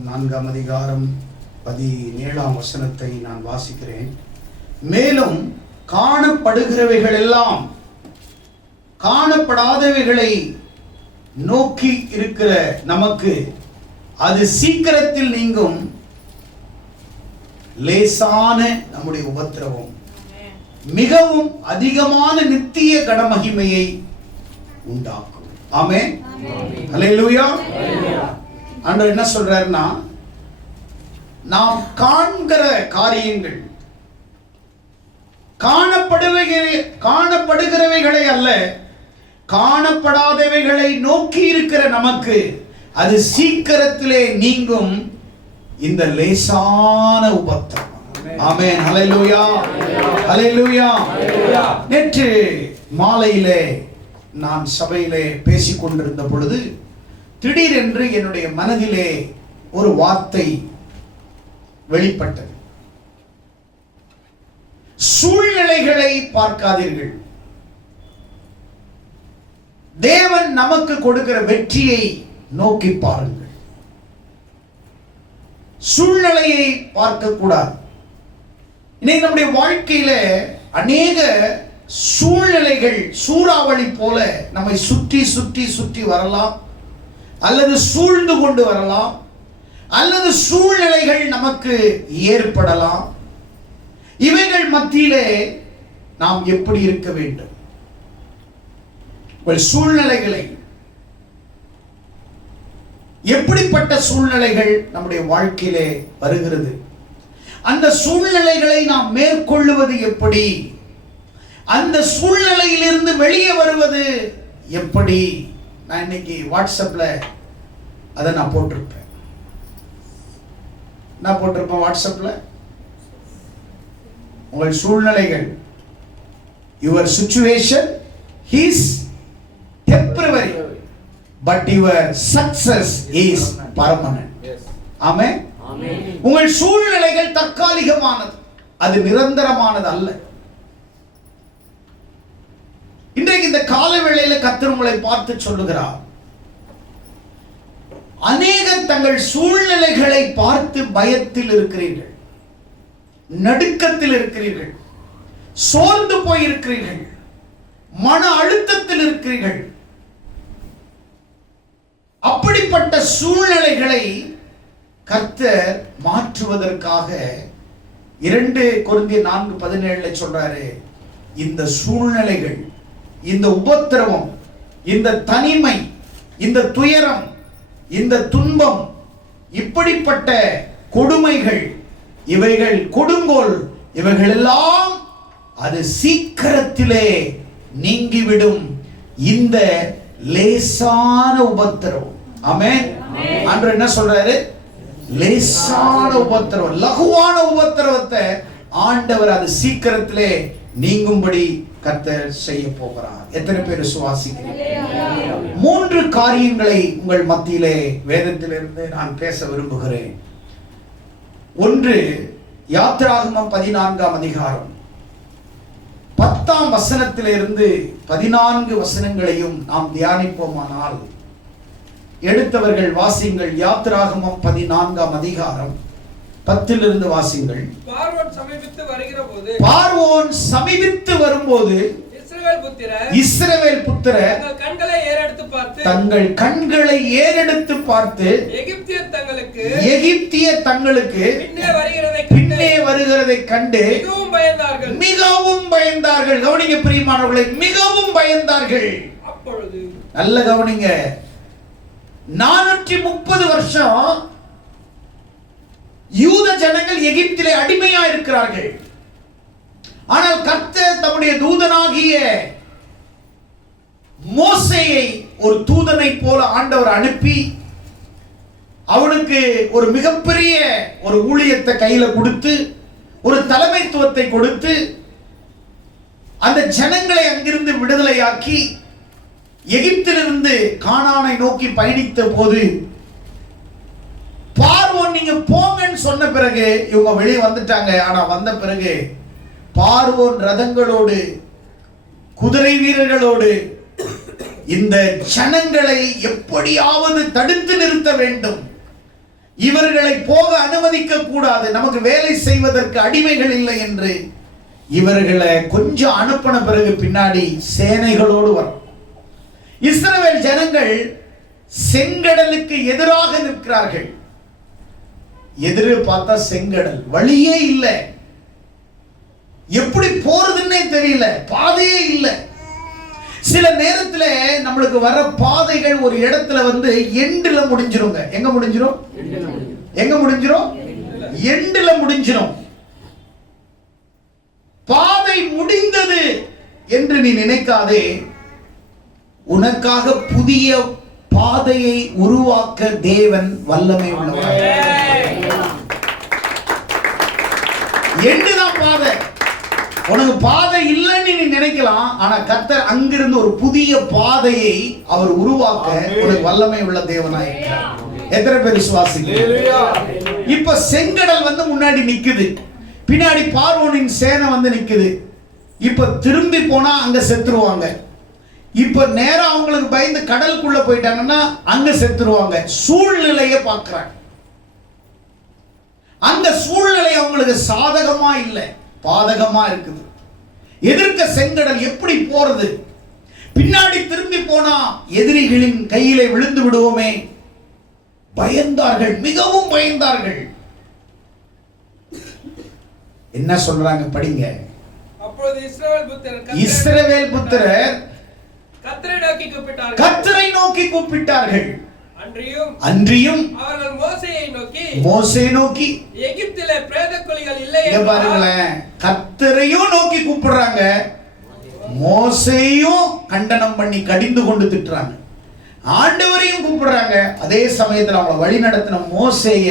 யாத்திராகமம் 4ஆம் அதிகாரம் 17ஆம் வசனத்தை நான் வாசிக்கிறேன். மேலும் காணப்படுகிறவைகள் எல்லாம் காணப்படாதவைகளை நோக்கி இருக்கிற நமக்கு அது சீக்கிரத்தில் நீங்கும் லேசான நம்முடைய உபத்திரவம் மிகவும் அதிகமான நித்திய கனமகிமையை உண்டாக்கும். ஆமென். அல்லேலூயா. ஆண்டவர் என்ன சொல்றாருன்னா, நாம் காண்கிற காரியங்கள் காணப்படுகிறவைகளை அல்ல, காணப்படாதவைகளை நோக்கி இருக்கிற நமக்கு அது சீக்கிரத்திலே நீங்கும் இந்த லேசான உபத்திரவம். ஆமென். அல்லேலூயா. அல்லேலூயா. நேற்று மாலையிலே நான் சபையிலே பேசிக் கொண்டிருந்த பொழுது திடீரென்று என்னுடைய மனதிலே ஒரு வார்த்தை வெளிப்பட்டது. சூழ்நிலைகளை பார்க்காதீர்கள், தேவன் நமக்கு கொடுக்கிற வெற்றியை நோக்கி பாருங்கள். சூழ்நிலையை பார்க்க கூடாது. இன்னைக்கு நம்முடைய வாழ்க்கையில அநேக சூழ்நிலைகள் சூறாவளி போல நம்மை சுற்றி சுற்றி சுற்றி வரலாம், அல்லது சூழ்ந்து கொண்டு வரலாம், அல்லது சூழ்நிலைகள் நமக்கு ஏற்படலாம். இவைகள் மத்தியிலே நாம் எப்படி இருக்க வேண்டும்? சூழ்நிலைகளை, எப்படிப்பட்ட சூழ்நிலைகள் நம்முடைய வாழ்க்கையிலே வருகிறது, அந்த சூழ்நிலைகளை நாம் மேற்கொள்ளுவது எப்படி, அந்த சூழ்நிலையிலிருந்து வெளியே வருவது எப்படி? நான் இன்னைக்கு வாட்ஸ்அப்ல அதை நான் போட்டிருப்பேன். வாட்ஸ்அப்ல உங்கள் சூழ்நிலைகள், your situation is temporary but your success is permanent. Amen. உங்கள் சூழ்நிலைகள் தற்காலிகமானது, அது நிரந்தரமானது அல்ல. இன்றைக்கு இந்த கால வேளையில கர்த்தர் உங்களை பார்த்து சொல்லுகிறார், அநேகர் தங்கள் சூழ்நிலைகளை பார்த்து பயத்தில் இருக்கிறீர்கள், நடுக்கத்தில் இருக்கிறீர்கள், சோர்ந்து போய் இருக்கிறீர்கள், மன அழுத்தத்தில் இருக்கிறீர்கள். அப்படிப்பட்ட சூழ்நிலைகளை கர்த்தர் மாற்றுவதற்காக 2 கொரிந்தியர் 4:17 சொல்றாரு, இந்த சூழ்நிலைகள், இந்த உபத்திரவம், இந்த தனிமை, இந்த துயரம், இந்த துன்பம், இப்படிப்பட்ட கொடுமைகள், இவைகள் கொடுங்கோல், இவைகள் எல்லாம் அது சீக்கிரத்திலே நீங்கிவிடும். இந்த லேசான உபத்திரவம். ஆமென். ஆண்டவர் என்ன சொல்றாரு? லேசான உபத்திரவம், லகுவான உபத்திரவத்தை ஆண்டவர் அது சீக்கிரத்திலே நீங்கும்படி கர்த்தர் செய்ய போகிறார். எத்தனை பேர் விசுவாசிக்கிறீர்கள்? 3 காரியங்களை உங்கள் மத்தியிலே வேதத்திலிருந்து நான் பேச விரும்புகிறேன். 1, யாத்திராகமம் 14ஆம் அதிகாரம் 10ஆம் வசனத்திலிருந்து 14 வசனங்களையும் நாம் தியானிப்போமானால், எடுத்தவர்கள் வாசிங்கள். யாத்திராகமம் 14ஆம் அதிகாரம் 10 வாசிங்கள். பார்வோன் சமீபித்து வரும்போது இஸ்ரவேல் புத்திரர் தங்கள் கண்களை ஏறெடுத்து பார்த்து எகிப்திய தங்களுக்கு பின்னே வருகிறதை கண்டு மிகவும் பயந்தார்கள். கவனிங்க பிரியமானவர்களே, மிகவும் பயந்தார்கள். நல்ல கவனிங்க, 430 வருஷம் யூத ஜனங்கள் எகிப்திலே அடிமையா இருக்கிறார்கள். ஆனால் கர்த்தர் தம்முடைய தூதனாகிய மோசேயை ஒரு தூதனை போல ஆண்டவர் அனுப்பி அவனுக்கு ஒரு மிகப்பெரிய ஒரு ஊழியத்தை கையில கொடுத்து, ஒரு தலைமைத்துவத்தை கொடுத்து, அந்த ஜனங்களை அங்கிருந்து விடுதலையாக்கி எகிப்திலிருந்து கானானை நோக்கி பயணித்த போது பார்வோன் நீங்க போங்கன்னு சொன்ன பிறகு இவங்க வெளியே வந்துட்டாங்க. ஆனா வந்த பிறகு பார்வோன் ரதங்களோடு குதிரை வீரர்களோடு இந்த ஜனங்களை எப்படியாவது தடுத்து நிறுத்த வேண்டும், இவர்களை போக அனுமதிக்க கூடாது, நமக்கு வேலை செய்வதற்கு அடிமைகள் இல்லை என்று இவர்களை கொஞ்சம் அனுப்பின பிறகு பின்னாடி சேனைகளோடு வரும். இஸ்ரவேல் ஜனங்கள் செங்கடலுக்கு எதிராக நிற்கிறார்கள். எதிரே பார்த்தா செங்கடல், வழியே இல்லை, எப்படி போறதுன்னே தெரியல, பாதையே இல்லை. சில நேரத்துல நம்மளுக்கு வர பாதைகள் ஒரு இடத்துல வந்து எண்டுல முடிஞ்சிருங்க. எங்க முடிஞ்சிரும்? எங்க முடிஞ்சிரும்? எண்டுல முடிஞ்சிரும். பாதை முடிந்தது என்று நீ நினைக்காதே. உனக்காக புதிய பாதையை உருவாக்க தேவன் வல்லமை உள்ளவர். எண்டுதான் பாதை. உனக்கு பாதை இல்லைன்னு நீ நினைக்கலாம், ஆனா கர்த்தர் அங்கிருந்து ஒரு புதிய பாதையை அவர் உருவாக்க உனக்கு வல்லமை உள்ள தேவனாய் இருக்கிறார். எத்தனை பேர் விசுவாசிக்கிறீங்க? இப்ப செங்கடல் வந்து முன்னாடி நிக்குது, பின்னாடி பார்வோனின் சேனை வந்து நிக்குது. இப்ப திரும்பி போனா அங்க செத்துருவாங்க. இப்ப நேரம் அவங்களுக்கு பயந்து கடலுக்குள்ள போயிட்டாங்கன்னா அங்க செத்துருவாங்க. சூழ்நிலையை பார்க்கிறாங்க. அந்த சூழ்நிலை அவங்களுக்கு சாதகமா இல்லை, பாதகமா இருக்குது. எதிர்க்க செங்கடல், எப்படி போறது? பின்னாடி திரும்பி போனா எதிரிகளின் கையிலே விழுந்து விடுவோமே. பயந்தார்கள், மிகவும் பயந்தார்கள். என்ன சொல்றாங்க படிங்க. அப்பொழுது இஸ்ரவேல் புத்திரர் கர்த்தரை நோக்கி கூப்பிட்டார்கள். அன்றியும் அவர்கள் மோசேயை நோக்கி எகிப்திலே பிரேத குழிகள் இல்லை என்று பாருங்களேன். கர்த்தரையும் நோக்கி கூப்பிடுறாங்க, மோசேயும் கண்டனம் பண்ணி கடிந்து கொண்டு திட்டுறாங்க. ஆண்டவரையும் கூப்பிடுறாங்க. அதே சமயத்தில் அவங்களை வழி நடத்தின மோசேய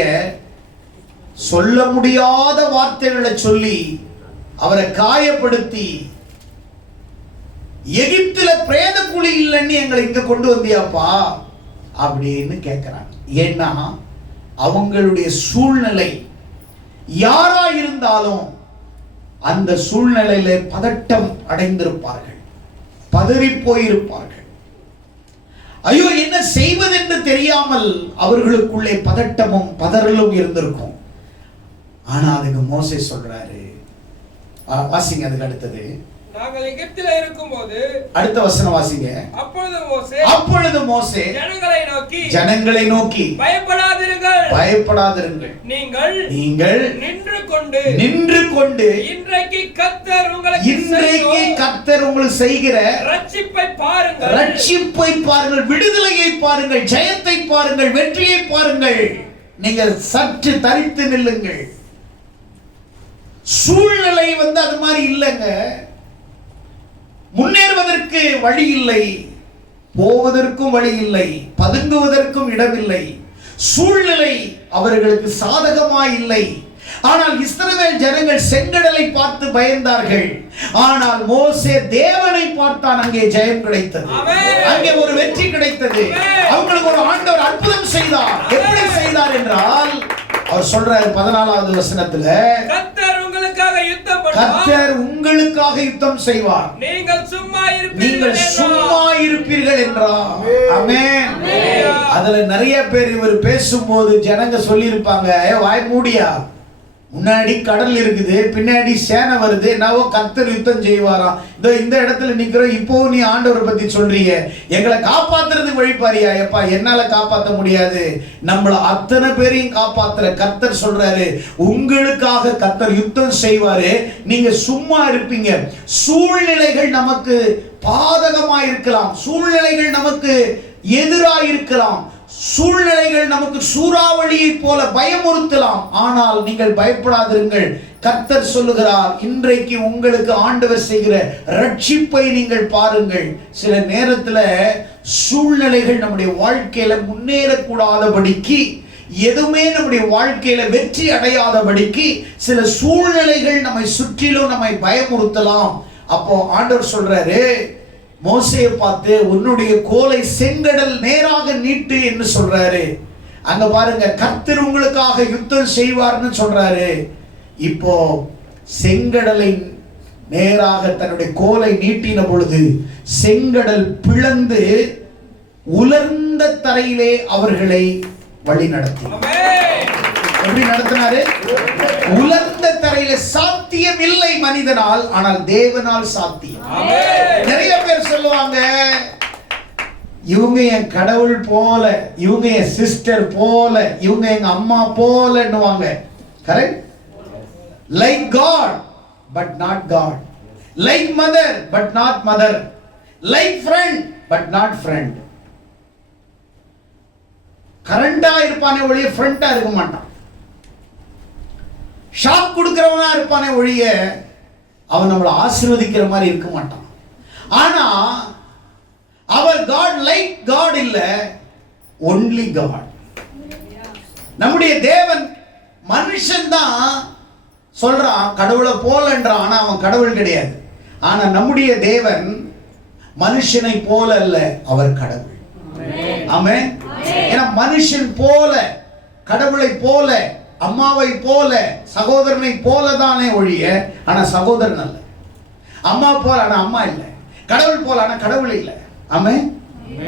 சொல்ல முடியாத வார்த்தைகளை சொல்லி அவரை காயப்படுத்தி, எகிப்துல பிரேத குழி இல்லைன்னு எங்களை இங்க கொண்டு வந்தியாப்பா அப்படின்னு கேட்கிறாங்க. ஏன்னா அவங்களுடைய சூழ்நிலை யாரா இருந்தாலும் அந்த சூழ்நிலையில பதட்டம் அடைந்திருப்பார்கள், பதறி போயிருப்பார்கள். ஐயோ என்ன செய்வதென்று தெரியாமல் அவர்களுக்குள்ளே பதட்டமும் பதறலும் இருந்திருக்கும். ஆனா அதுக்கு மோசே சொல்றாரு, வாசிங்க அதுக்கு அடுத்தது. நாங்கள் எகிப்திலே இருக்கும்போது, அடுத்த வசனம் வாசிங்க. அப்பொழுது மோசே ஜனங்களை நோக்கி பயப்படாதிருங்கள், நீங்கள் நின்று கொண்டு இன்றைக்கு கர்த்தர் உங்களுக்கு செய்கிற ரட்சிப்பை பாருங்கள், விடுதலையை பாருங்கள், ஜெயத்தை பாருங்கள், வெற்றியை பாருங்கள். நீங்கள் சற்று தரித்து நில்லுங்கள். சூழ்நிலை வந்து அது மாதிரி இல்லைங்க. முன்னேறுவதற்கு வழி இல்லை, போவதற்கும் வழி இல்லை, பதுங்குவதற்கும் இடமில்லை. சூழ்நிலை அவர்களுக்கு சாதகமா இல்லை. ஆனால் இஸ்ரவேல் ஜனங்கள் செங்கடலை பார்த்து பயந்தார்கள். ஆனால் மோசே தேவனை பார்த்தான், அங்கே ஜெயம் கிடைத்தது, அங்கே ஒரு வெற்றி கிடைத்தது. அவங்களுக்கு ஒரு ஆண்டவர் அற்புதம் செய்தார். எப்படி செய்தார் என்றால் அவர் சொல்றாரு 14வது வசனத்துல, கர்த்தர் உங்களுக்காக யுத்தம் செய்வார், நீங்கள் சும்மா இருப்பீர்கள் என்றார். ஆமென். அதுல நிறைய பேர் இவர் பேசும்போது ஜனங்க சொல்லி இருப்பாங்க, வாய் மூடியா, முன்னாடி கடல் இருக்குது, பின்னாடி சேனை வருது, என்னவோ கர்த்தர் யுத்தம் செய்வாராம். இந்த இடத்துல நிக்கிறோம், இப்போ நீ ஆண்டவரை பத்தி சொல்றீங்க, எங்களை காப்பாத்துறதுக்கு வழிபாரியா? எப்பா என்னால காப்பாற்ற முடியாது, நம்மள அத்தனை பேரையும் காப்பாத்துற கர்த்தர் சொல்றாரு, உங்களுக்காக கர்த்தர் யுத்தம் செய்வாரு, நீங்க சும்மா இருப்பீங்க. சூழ்நிலைகள் நமக்கு பாதகமா இருக்கலாம், சூழ்நிலைகள் நமக்கு எதிராக இருக்கலாம், சூழ்நிலைகள் நமக்கு சூறாவளியை போல பயமுறுத்தலாம். ஆனால் நீங்கள் பயப்படாதிருங்கள். கர்த்தர் சொல்லுகிறார், இன்றைக்கு உங்களுக்கு ஆண்டவர் செய்கிற ரட்சிப்பை நீங்கள் பாருங்கள். சில நேரத்தில் சூழ்நிலைகள் நம்முடைய வாழ்க்கையில முன்னேறக்கூடாதபடிக்கு, எதுவுமே நம்முடைய வாழ்க்கையில வெற்றி அடையாதபடிக்கு சில சூழ்நிலைகள் நம்மை சுற்றிலும் நம்மை பயமுறுத்தலாம். அப்போ ஆண்டவர் சொல்றாரு, மோசேயை பார்த்து உன்னுடைய கோலை செங்கடல் நேராக நீட்டு என்று சொல்றாரு. அங்க பாருங்க, கர்த்தர் உங்களுக்காக யுத்தம் செய்வார்னு சொல்றாரு. இப்போ செங்கடலை நேராக தன்னுடைய கோலை நீட்டின பொழுது செங்கடல் பிளந்து உலர்ந்த தரையிலே அவர்களை வழி நடத்தி. எப்படி நடத்தினாரு? உலர்ந்த தரையில சாத்தியம் இல்லை மனிதனால், ஆனால் தேவனால் சாத்தியம். நிறைய பேர் சொல்லுவாங்க, இவங்க என் கடவுள் போல, இவங்க என் சிஸ்டர் போல, இவங்க எங்க அம்மா போலன்னுவாங்க. Correct? Like god but not god, like mother but not mother, like friend but not friend. கரண்டா இருப்பானே ஒழிய ஃப்ரெண்டா இருக்க மாட்டான். ஷாக் கொடுக்கிறவனா இருப்பானே ஒழிய அவன் நம்மளை ஆசீர்வதிக்கிற மாதிரி இருக்க மாட்டான். ஆனா அவர் காட் லைக் காட் இல்ல, ஒன்லி காட். நம்முடைய தேவன் மனுஷன் தான் சொல்றான் கடவுளை போலன்றான், ஆனா அவன் கடவுள் கிடையாது. ஆனா நம்முடைய தேவன் மனுஷனை போல அல்ல, அவர் கடவுள். ஆமென். ஏன்னா மனுஷன் போல, கடவுளை போல, அம்மாவை போல, சகோதரனை போல தானே ஒழிய ஆனா சகோதரன் அல்ல. அம்மா போல ஆனா அம்மா இல்ல, கடவுள் போல ஆனா கடவுள் இல்ல. ஆமென்.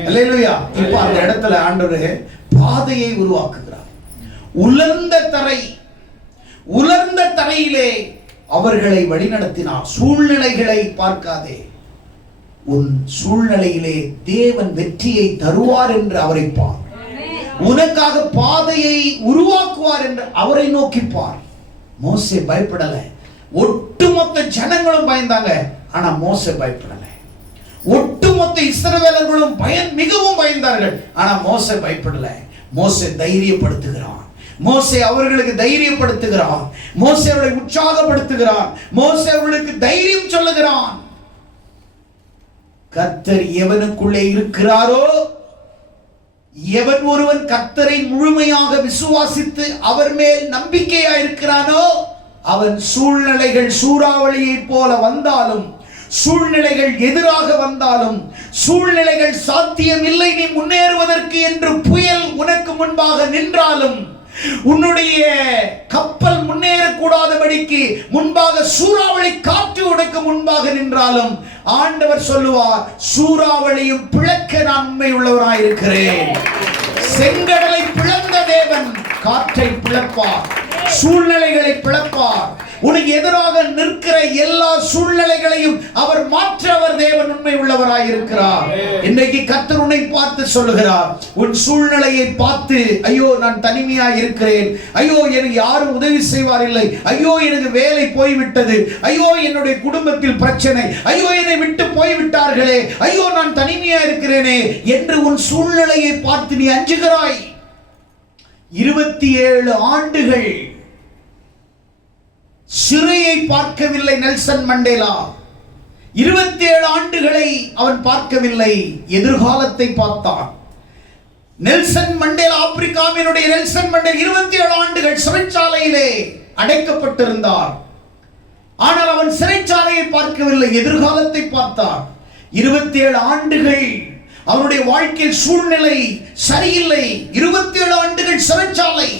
அல்லேலூயா. இப்போ அந்த இடத்துல ஆண்டவர் பாதையை உருவாக்குகிறார். உலர்ந்த தரை, உலர்ந்த தரையிலே அவர்களை வழிநடத்தினார். சூழ்நிலைகளை பார்க்காதே, உன் சூழ்நிலையிலே தேவன் வெற்றியை தருவார் என்று அவரை பார். உனக்காக பாதையை உருவாக்குவார் என்று அவரை நோக்கி பார். மோசே பயப்படல. ஒட்டுமொத்த ஜனங்களும் பயந்தாங்க, ஆனா மோசே பயப்படல. ஒட்டுமொத்த இஸ்ரவேலர்களும் மிகவும் பயந்தார்கள், ஆனா மோசே பயப்படல. மோசே தைரியப்படுத்துகிறான். மோசே அவர்களுக்கு தைரியப்படுத்துகிறான். மோசே அவர்களை உற்சாகப்படுத்துகிறான். மோசே அவர்களுக்கு தைரியம் சொல்லுகிறான். கர்த்தர் எவனுக்குள்ளே இருக்கிறாரோ, எவன் ஒருவன் கர்த்தரை முழுமையாக விசுவாசித்து அவர் மேல் நம்பிக்கையா இருக்கிறானோ, அவன் சூழ்நிலைகள் சூறாவளியை போல வந்தாலும், சூழ்நிலைகள் எதிராக வந்தாலும், சூழ்நிலைகள் சாத்தியம் இல்லை நீ முன்னேறுவதற்கு என்று புயல் உனக்கு முன்பாக நின்றாலும், உன்னுடைய கப்பல் முன்னேறக்கூடாதபடிக்கு முன்பாக சூறாவளி காற்று உனக்கு முன்பாக நின்றாலும், ஆண்டவர் சொல்லுவார், சூறாவளியும் பிளக்க நான் உண்மை உள்ளவராயிருக்கிறேன். செங்கடலை பிளந்த தேவன் காற்றை பிளப்பார், சூழ்நிலைகளை பிளப்பார். உனக்கு எதிராக நிற்கிற எல்லா சூழ்நிலைகளையும் அவர் மாற்ற அவர் தேவன் உண்மை உள்ளவராயிருக்கிறார். இன்றைக்கு கர்த்தர் உன்னை பார்த்து சொல்லுகிறார், உன் சூழ்நிலையை பார்த்து, ஐயோ நான் தனிமையாக இருக்கிறேன், ஐயோ எனக்கு யாரும் உதவி செய்வார் இல்லை, ஐயோ எனக்கு வேலை போய்விட்டது, ஐயோ என்னுடைய குடும்பத்தில் பிரச்சனை, ஐயோ என்னை விட்டு போய்விட்டார்களே, ஐயோ நான் தனிமையாக இருக்கிறேனே என்று உன் சூழ்நிலையை பார்த்து நீ அஞ்சுகிறாய். 27 ஆண்டுகள் சிறையை பார்க்கவில்லை நெல்சன் மண்டேலா. 27 ஆண்டுகளை அவன் பார்க்கவில்லை, எதிர்காலத்தை பார்த்தான். நெல்சன் மண்டேலா, ஆப்பிரிக்காவினுடைய நெல்சன் மண்டேலா 27 ஆண்டுகள் சிறைச்சாலையிலே அடைக்கப்பட்டிருந்தார். ஆனால் அவன் சிறைச்சாலையை பார்க்கவில்லை, எதிர்காலத்தை பார்த்தான். 27 ஆண்டுகள் அவனுடைய வாழ்க்கையில் சூழ்நிலை சரியில்லை. 27 ஆண்டுகள் சிறைச்சாலை,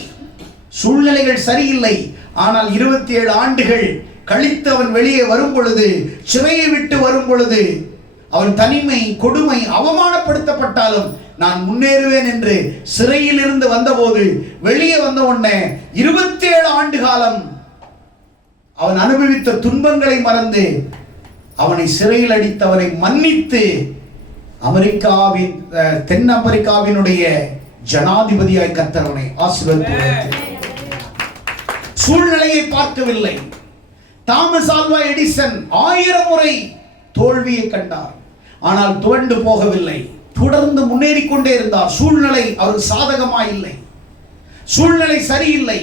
சூழ்நிலைகள் சரியில்லை. ஆனால் 27 ஆண்டுகள் கழித்து அவன் வெளியே வரும் பொழுது, சிறையை விட்டு வரும் பொழுது, அவன் தனிமை, கொடுமை, அவமானப்படுத்தப்பட்டாலும் நான் முன்னேறுவேன் என்று சிறையில் இருந்து வந்தபோது, வெளியே வந்த உடனே 27 ஆண்டு காலம் அவன் அனுபவித்த துன்பங்களை மறந்து, அவனை சிறையில் அடித்தவரை மன்னித்து, அமெரிக்காவின் தென் அமெரிக்காவினுடைய ஜனாதிபதியாய் கர்த்தர் அவனை ஆசீர்வதித்தார். சூழ்நிலையை பார்க்கவில்லை. தாமஸ் ஆல்வா எடிசன் 1000 முறை தோல்வியை கண்டார், ஆனால் துவண்டு போகவில்லை, தொடர்ந்து முன்னேறி கொண்டே இருந்தார். சூழ்நிலை அவருக்கு சாதகமா இல்லை, சூழ்நிலை சரியில்லை.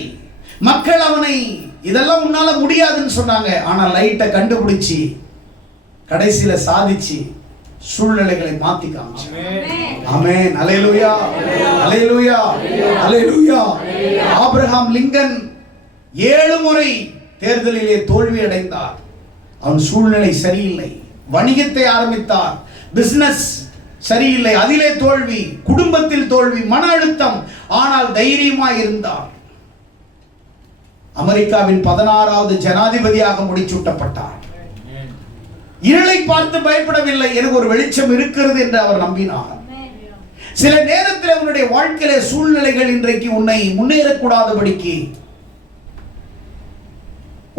மக்கள் அவனை இதெல்லாம் உன்னால முடியாதுன்னு சொன்னாங்க, ஆனால் லைட்டை கண்டுபிடிச்சு கடைசியில சாதிச்சு சூழ்நிலைகளை மாத்தி காமிச்சார். ஆமென். அல்லேலூயா, அல்லேலூயா, அல்லேலூயா. ஆபிரகாம் லிங்கன் 7 முறை தேர்தலிலே தோல்வி அடைந்தார். அவன் சூழ்நிலை சரியில்லை. வணிகத்தை ஆரம்பித்தார், பிசினஸ் சரியில்லை, அதிலே தோல்வி, குடும்பத்தில் தோல்வி, மன அழுத்தம், ஆனால் தைரியமாய் இருந்தார். அமெரிக்காவின் 16வது ஜனாதிபதியாக முடிசூட்டப்பட்டார். இருளை பார்த்து பயப்படவில்லை, எனக்கு ஒரு வெளிச்சம் இருக்கிறது என்று அவர் நம்பினார். சில நேரத்தில் உன்னுடைய வாழ்க்கையில சூழ்நிலைகள் இன்றைக்கு உன்னை முன்னேறக்கூடாதபடிக்கு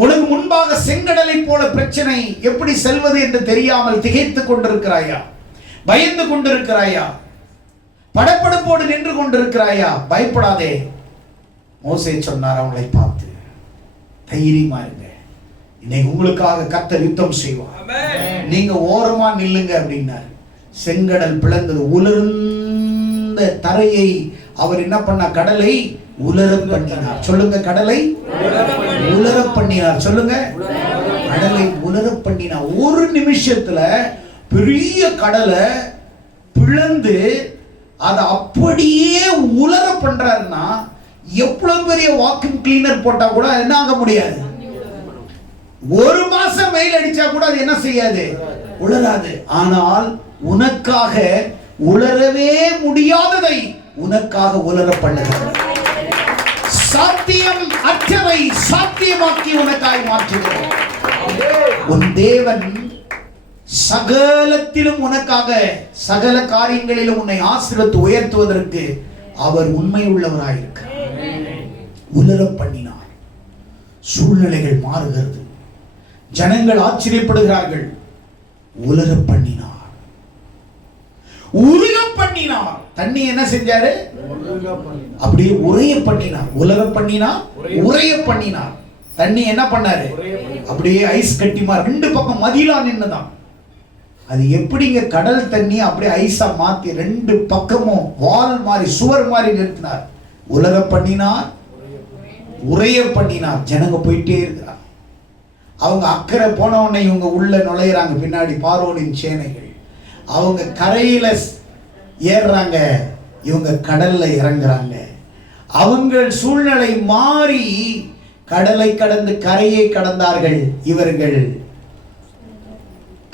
உனக்கு முன்பாக செங்கடலை போல பிரச்சனை, எப்படி செல்வது என்று தெரியாமல் திகைத்துக் கொண்டிருக்கிறாயா? பயந்து கொண்டிருக்கிறாயா? படபடப்போடு நின்று கொண்டிருக்கிறாயா? பயப்படாதே. மோசே சொன்னார் அவங்களை பார்த்து, தைரியமா இருங்க, இன்னைக்கு உங்களுக்காக கர்த்தர் யுத்தம் செய்வார், நீங்க ஓரமா நில்லுங்க அப்படின்னார். செங்கடல் பிளந்தது. உலர்ந்த தரையை அவர் என்ன பண்ண? கடலை உலர பண்ணினார். சொல்லுங்க, கடலை உலர பண்ணினார். சொல்லுங்க, கடலை உலர பண்ணினார். ஒரு நிமிஷத்துல பெரிய கடலை பிளந்து அதை அப்படியே உலர பண்றாருன்னா, எவ்வளவு பெரிய வாக்யூம் கிளீனர் போட்டா கூட என்ன ஆக முடியாது. ஒரு மாசம் வெயில் அடிச்சா கூட அது என்ன செய்யாது, உலராது. ஆனால் உனக்காக உலரவே முடியாததை உனக்காக உலர பண்ணுகிறார். சாத்தியம் அற்றவை சாத்தியமாக்கி உனக்காய் மாற்றுகிறார். உன் தேவன் சகலத்திலும் உனக்காக, சகல காரியங்களிலும் உன்னை ஆசீர்வதித்து உயர்த்துவதற்கு அவர் உண்மை உள்ளவராயிருக்கிறார். உலர பண்ணினார். சூழ்நிலைகள் மாறுகிறது, ஜனங்கள் ஆச்சரியப்படுகிறார்கள். உலர பண்ணினார், உருக பண்ணினார். தண்ணி என்ன செஞ்சாரு? அப்படியே உறைய பண்ணினார். உலர பண்ணினார், உறைய பண்ணினார். தண்ணி என்ன பண்ணாரு? அப்படியே ஐஸ் கட்டிமா ரெண்டு பக்கம் மதிலா நின்னுதான். அது எப்படிங்க கடல் தண்ணி அப்படியே ஐஸா மாத்தி ரெண்டு பக்கமும் வால் மாதிரி சுவர் மாதிரி நிறுத்தினார். உலர பண்ணினார், உறைய பண்ணினார். ஜனங்க போயிட்டே இருக்கிறார். அவங்க அக்கறை போன உடனே இவங்க உள்ள நுழையிறாங்க. பின்னாடி பார்வோனின் சேனைகள். அவங்க கரையில ஏறுறாங்க, இவங்க கடல்ல இறங்குறாங்க. அவங்க சூழ்நிலை மாறி கடலை கடந்து கரையை கடந்தார்கள். இவர்கள்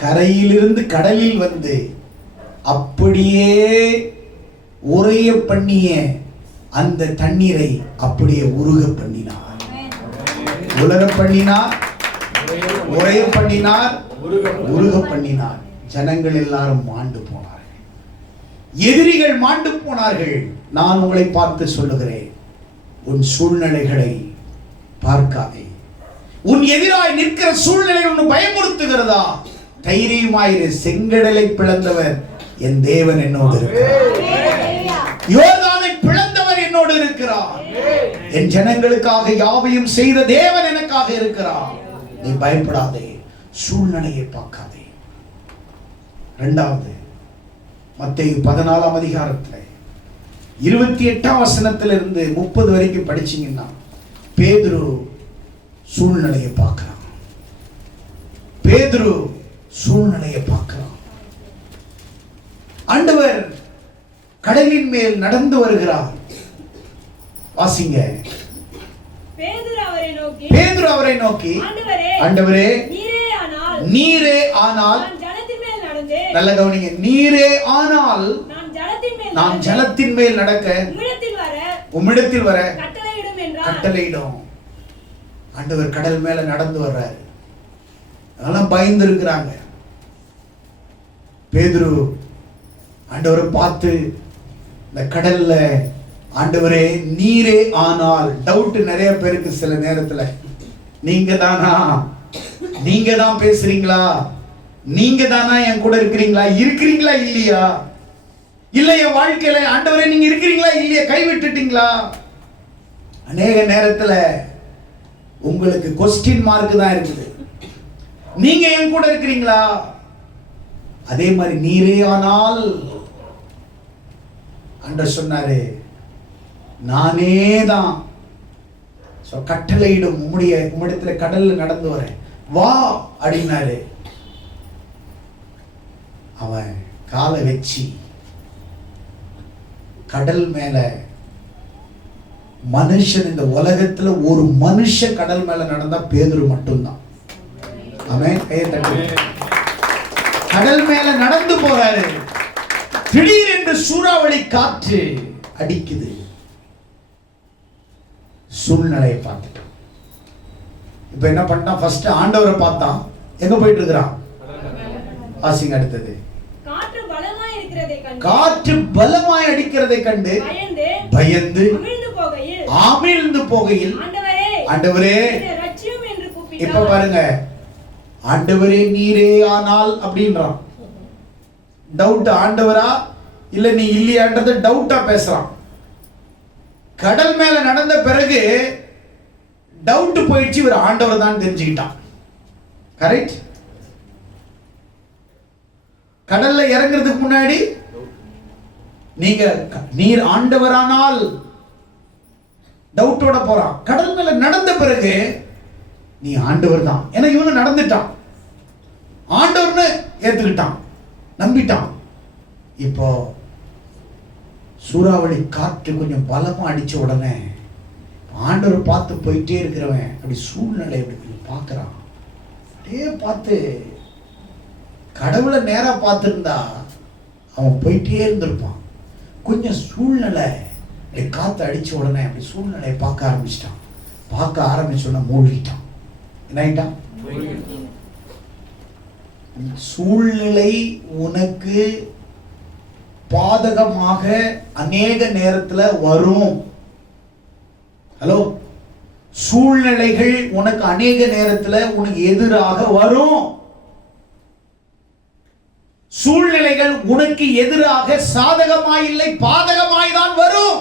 கரையிலிருந்து கடலில் வந்து அப்படியே உறைய பண்ணிய அந்த தண்ணீரை அப்படியே உருக பண்ணினார். உலர பண்ணினார், உறைய பண்ணினார், உருக பண்ணினார். ஜனங்கள் எல்லாரும் மாண்டு போனார்கள், எதிரிகள் மாண்டு போனார்கள். நான் உங்களை பார்த்து சொல்லுகிறேன், உன் சூழ்நிலைகளை பார்க்காதே. உன் எதிராய் நிற்கிற சூழ்நிலை உன்னை பயமுறுத்துகிறதா? தைரியமாயிரு. செங்கடலை பிளந்தவர் என் தேவன் என்னோடு இருக்கிறார். யோர்தானை பிளந்தவர் என்னோடு இருக்கிறார். என் ஜனங்களுக்காக யாவையும் செய்த தேவன் எனக்காக இருக்கிறார். நீ பயப்படாதே, சூழ்நிலையை பார்க்காதே. இரண்டாவது, மத்தேயு 14ஆம் அதிகாரத்தில் 28ஆம் வசனத்திலிருந்து 30 வரைக்கும் படிச்சீங்கன்னா பேதுரு சூழ்நிலையை பார்க்கிறான். பேதுரு சூழ்நிலையை பார்க்கிறான். ஆண்டவர் கடலின் மேல் நடந்து வருகிறார். வாசிங்க. பேதுரு அவரை நோக்கி, ஆண்டவரே, நீரே ஆனால், நல்ல கவனிங்க, நீரே ஆனால் நான் ஜலத்தின் மேல் நடக்க உம்மிடத்தில் வர கட்டளையிடும். ஆண்டவர் கடல் மேல நடந்து வர்றாரு. அதெல்லாம் பயந்து இருக்கிறாங்க. பேதுரு ஆண்டவரை பார்த்து இந்த கடல்ல, ஆண்டவரே நீரே ஆனால், டவுட் நிறைய பேருக்கு சில நேரத்துல, நீங்க தானா, நீங்க தான் பேசுறீங்களா, நீங்க தானா என் கூட இருக்கிறீங்களா, இருக்கிறீங்களா இல்லையா, இல்ல என் வாழ்க்கையில ஆண்டவரே நீங்க இருக்கிறீங்களா இல்லையா, கைவிட்டுட்டீங்களா? அநேக நேரத்துல உங்களுக்கு கொஸ்டின் மார்க் தான் இருக்குது. நீங்க என் கூட இருக்கிறீங்களா? அதே மாதிரி நீரே ஆனால், ஆண்டவர் சொன்னாரு, நானே தான் கட்டளையிடும், உம்மிடத்துல கடல்ல நடந்து வரேன், வா அப்படின்னாரு. அவன் காலை வச்சு கடல் மேல, மனுஷன் இந்த உலகத்துல ஒரு மனுஷன் கடல் மேல நடந்தா பேதுரு மட்டும்தான். அவன் கையை தட்டு. கடல் மேல நடந்து போறாரு. திடீரென்று சூறாவளி காற்று அடிக்குது. சூழ்நிலையை பார்த்துட்டான். இப்ப என்ன பண்ணான்? ஃபர்ஸ்ட் ஆண்டவரை பார்த்தான். எங்க போயிட்டு இருக்கிறான்? வாசிங்க அடுத்தது. காற்று பலமாய் அடிக்கிறதை கண்டு பயந்து அமிழ்ந்து போகையில், ஆண்டவரே இப்ப பாருங்க, ஆண்டவரே நீரே ஆனால் அப்படின்றான். டவுட், ஆண்டவரா இல்ல நீ இல்லையான்றது டவுட்டா பேசுறான். கடல் மேல நடந்த பிறகு டவுட் போயிடுச்சு, இவர் ஆண்டவர் தான் தெரிஞ்சுக்கிட்டான். கரெக்ட்? கடல்ல இறங்குறதுக்கு முன்னாடி நீர் ஆண்டவரானால் டவுட்டோட போறான். கடல் மேல நடந்த பிறகு நீ ஆண்டவர் தான், ஏன்னா இவனு நடந்துட்டான், ஆண்டவர்னு ஏத்துக்கிட்டான், நம்பிட்டான். இப்போ சூறாவளி காற்று கொஞ்சம் பலமா அடிச்ச உடனே ஆண்டவர் பார்த்து போயிட்டே இருக்கிறவன் அப்படி சூழ்நிலை அப்படி பார்க்கறான். அப்படியே பார்த்து கடவுளை நேரா பார்த்துருந்தா அவன் போயிட்டே இருந்திருப்பான். கொஞ்சம் சூழ்நிலை காற்று அடிச்ச உடனே அப்படி சூழ்நிலையை பார்க்க ஆரம்பிச்சிட்டான். பார்க்க ஆரம்பிச்ச உடனே மூழ்கிட்டான். என்ன ஆயிட்டான்? சூழ்நிலை உனக்கு பாதகமாக அநேக நேரத்துல வரும். ஹலோ, சூழ்நிலைகள் உனக்கு அநேக நேரத்துல உனக்கு எதிராக வரும். சூழ்நிலைகள் உனக்கு எதிராக சாதகமாய் இல்லை, பாதகமாய் தான் வரும்.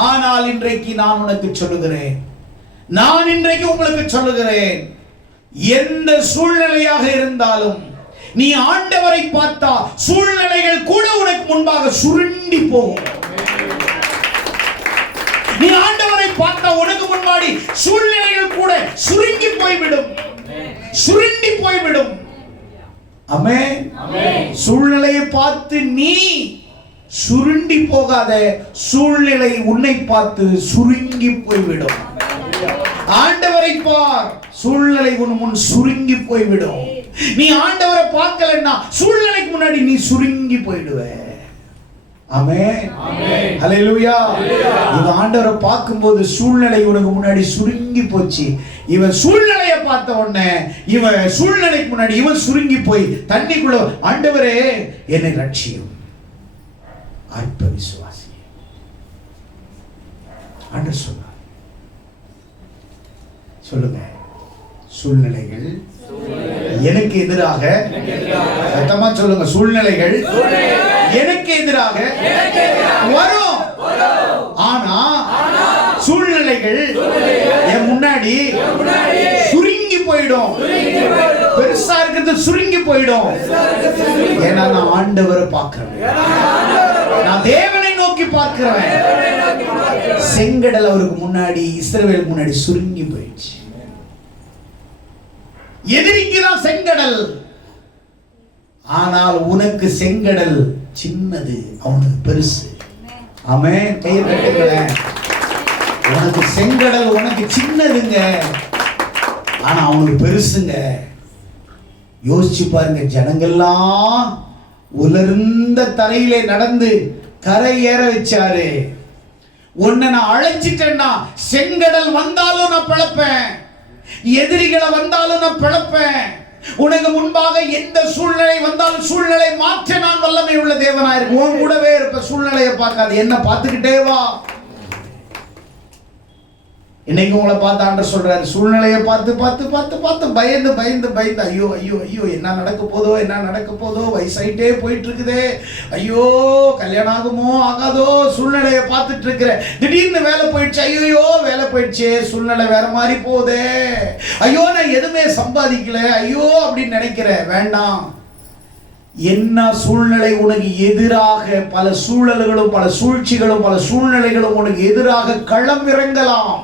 ஆனால் இன்றைக்கு நான் உனக்கு சொல்லுகிறேன், நான் இன்றைக்கு உங்களுக்கு சொல்லுகிறேன், எந்த சூழ்நிலையாக இருந்தாலும் நீ ஆண்டவரை பார்த்தா சூழ்நிலைகள் கூட உனக்கு முன்பாக சுருண்டி போகும். நீ ஆண்டவரை பார்த்தா உனக்கு முன்னாடி சூழ்நிலைகள் கூட சுருங்கி போய்விடும், சுருண்டி போய்விடும். ஆமென். சூழ்நிலையை பார்த்து நீ சுருண்டி போகாத, சூழ்நிலை உன்னை பார்த்து சுருங்கி போய்விடும். ஆண்டவரை பார், சூழ்நிலை உன் முன் சுருங்கி போய்விடும். நீ ஆண்டவரை பார்க்கலன்னா சூழ்நிலைக்கு முன்னாடி நீ சுருங்கி போய்டுவ. ஆமென். ஹல்லேலூயா. இவன் ஆண்டவரை பார்க்கும்போது சூழ்நிலை உனக்கு முன்னாடி சுருங்கி போச்சு. இவன் சூழ்நிலையை பார்த்த உடனே இவன் சூழ்நிலைக்கு முன்னாடி இவன் சுருங்கி போய் தண்ணிக்குள்ள, ஆண்டவரே என்னை ரட்சியும். அற்ப விசுவாசி ஆண்டவர் சொன்னார். சொல்லுங்க, சூழ்நிலைகள் எனக்கு எதிராக, சத்தமா சொல்லுங்க, சூழ்நிலைகள் எனக்கு எதிராக வரும். ஆனா சூழ்நிலைகள் என் முன்னாடி சுருங்கி போயிடும். பெருசா இருக்கிறது சுருங்கி போயிடும். ஏன்னா நான் ஆண்டவரை பார்க்கிறேன், நான் தேவனை நோக்கி பார்க்கிறேன். செங்கடல் அவருக்கு முன்னாடி, இஸ்ரவேலுக்கு முன்னாடி சுருங்கி போயிடுச்சு. எதிரிக்கு தான் செங்கடல், ஆனால் உனக்கு செங்கடல் சின்னது, அவனுக்கு பெருசு. ஆமென். கையை தட்டுங்களேன். உனக்கு செங்கடல் உனக்கு சின்னதுங்க, ஆனா அவனுக்கு பெருசுங்க. யோசிச்சு பாருங்க, ஜனங்கள்லாம் உலர்ந்த தரையிலே நடந்து கரை ஏற வச்சாரு. உன்னை நான் அழைச்சிட்டேன்னா செங்கடல் வந்தாலும் நான் பிழைப்பேன், எதிரிகளை வந்தாலும் நான் பிழைப்பேன். உனக்கு முன்பாக எந்த சூழ்நிலை வந்தாலும் சூழ்நிலை மாற்ற நான் வல்லமை உள்ள தேவனா இருக்கு. உன் கூடவே இருப்ப, சூழ்நிலையை பார்க்காது, என்ன பார்த்துக்கிட்டே வா. இன்னைக்கு உங்களை பார்த்து ஆண்டவர் சொல்றாரு, சூழ்நிலையை பார்த்து பார்த்து பார்த்து பார்த்து பயந்து பயந்து பயந்து, ஐயோ ஐயோ ஐயோ என்ன நடக்க போதோ, என்ன நடக்க போதோ, வயசாயிட்டே போயிட்டு இருக்குதே, ஐயோ கல்யாணம் ஆகுமோ ஆகாதோ, சூழ்நிலையை பார்த்துட்டு இருக்கிற. திடீர்னு வேலை போயிடுச்சு, ஐயோ வேலை போயிடுச்சு, சூழ்நிலை வேற மாதிரி போதே, ஐயோ நான் எதுவுமே சம்பாதிக்கல, ஐயோ அப்படின்னு நினைக்கிற. வேண்டாம். என்ன சூழ்நிலை உனக்கு எதிராக, பல சூழல்களும் பல சூழ்ச்சிகளும் பல சூழ்நிலைகளும் உனக்கு எதிராக களம் இறங்கலாம்.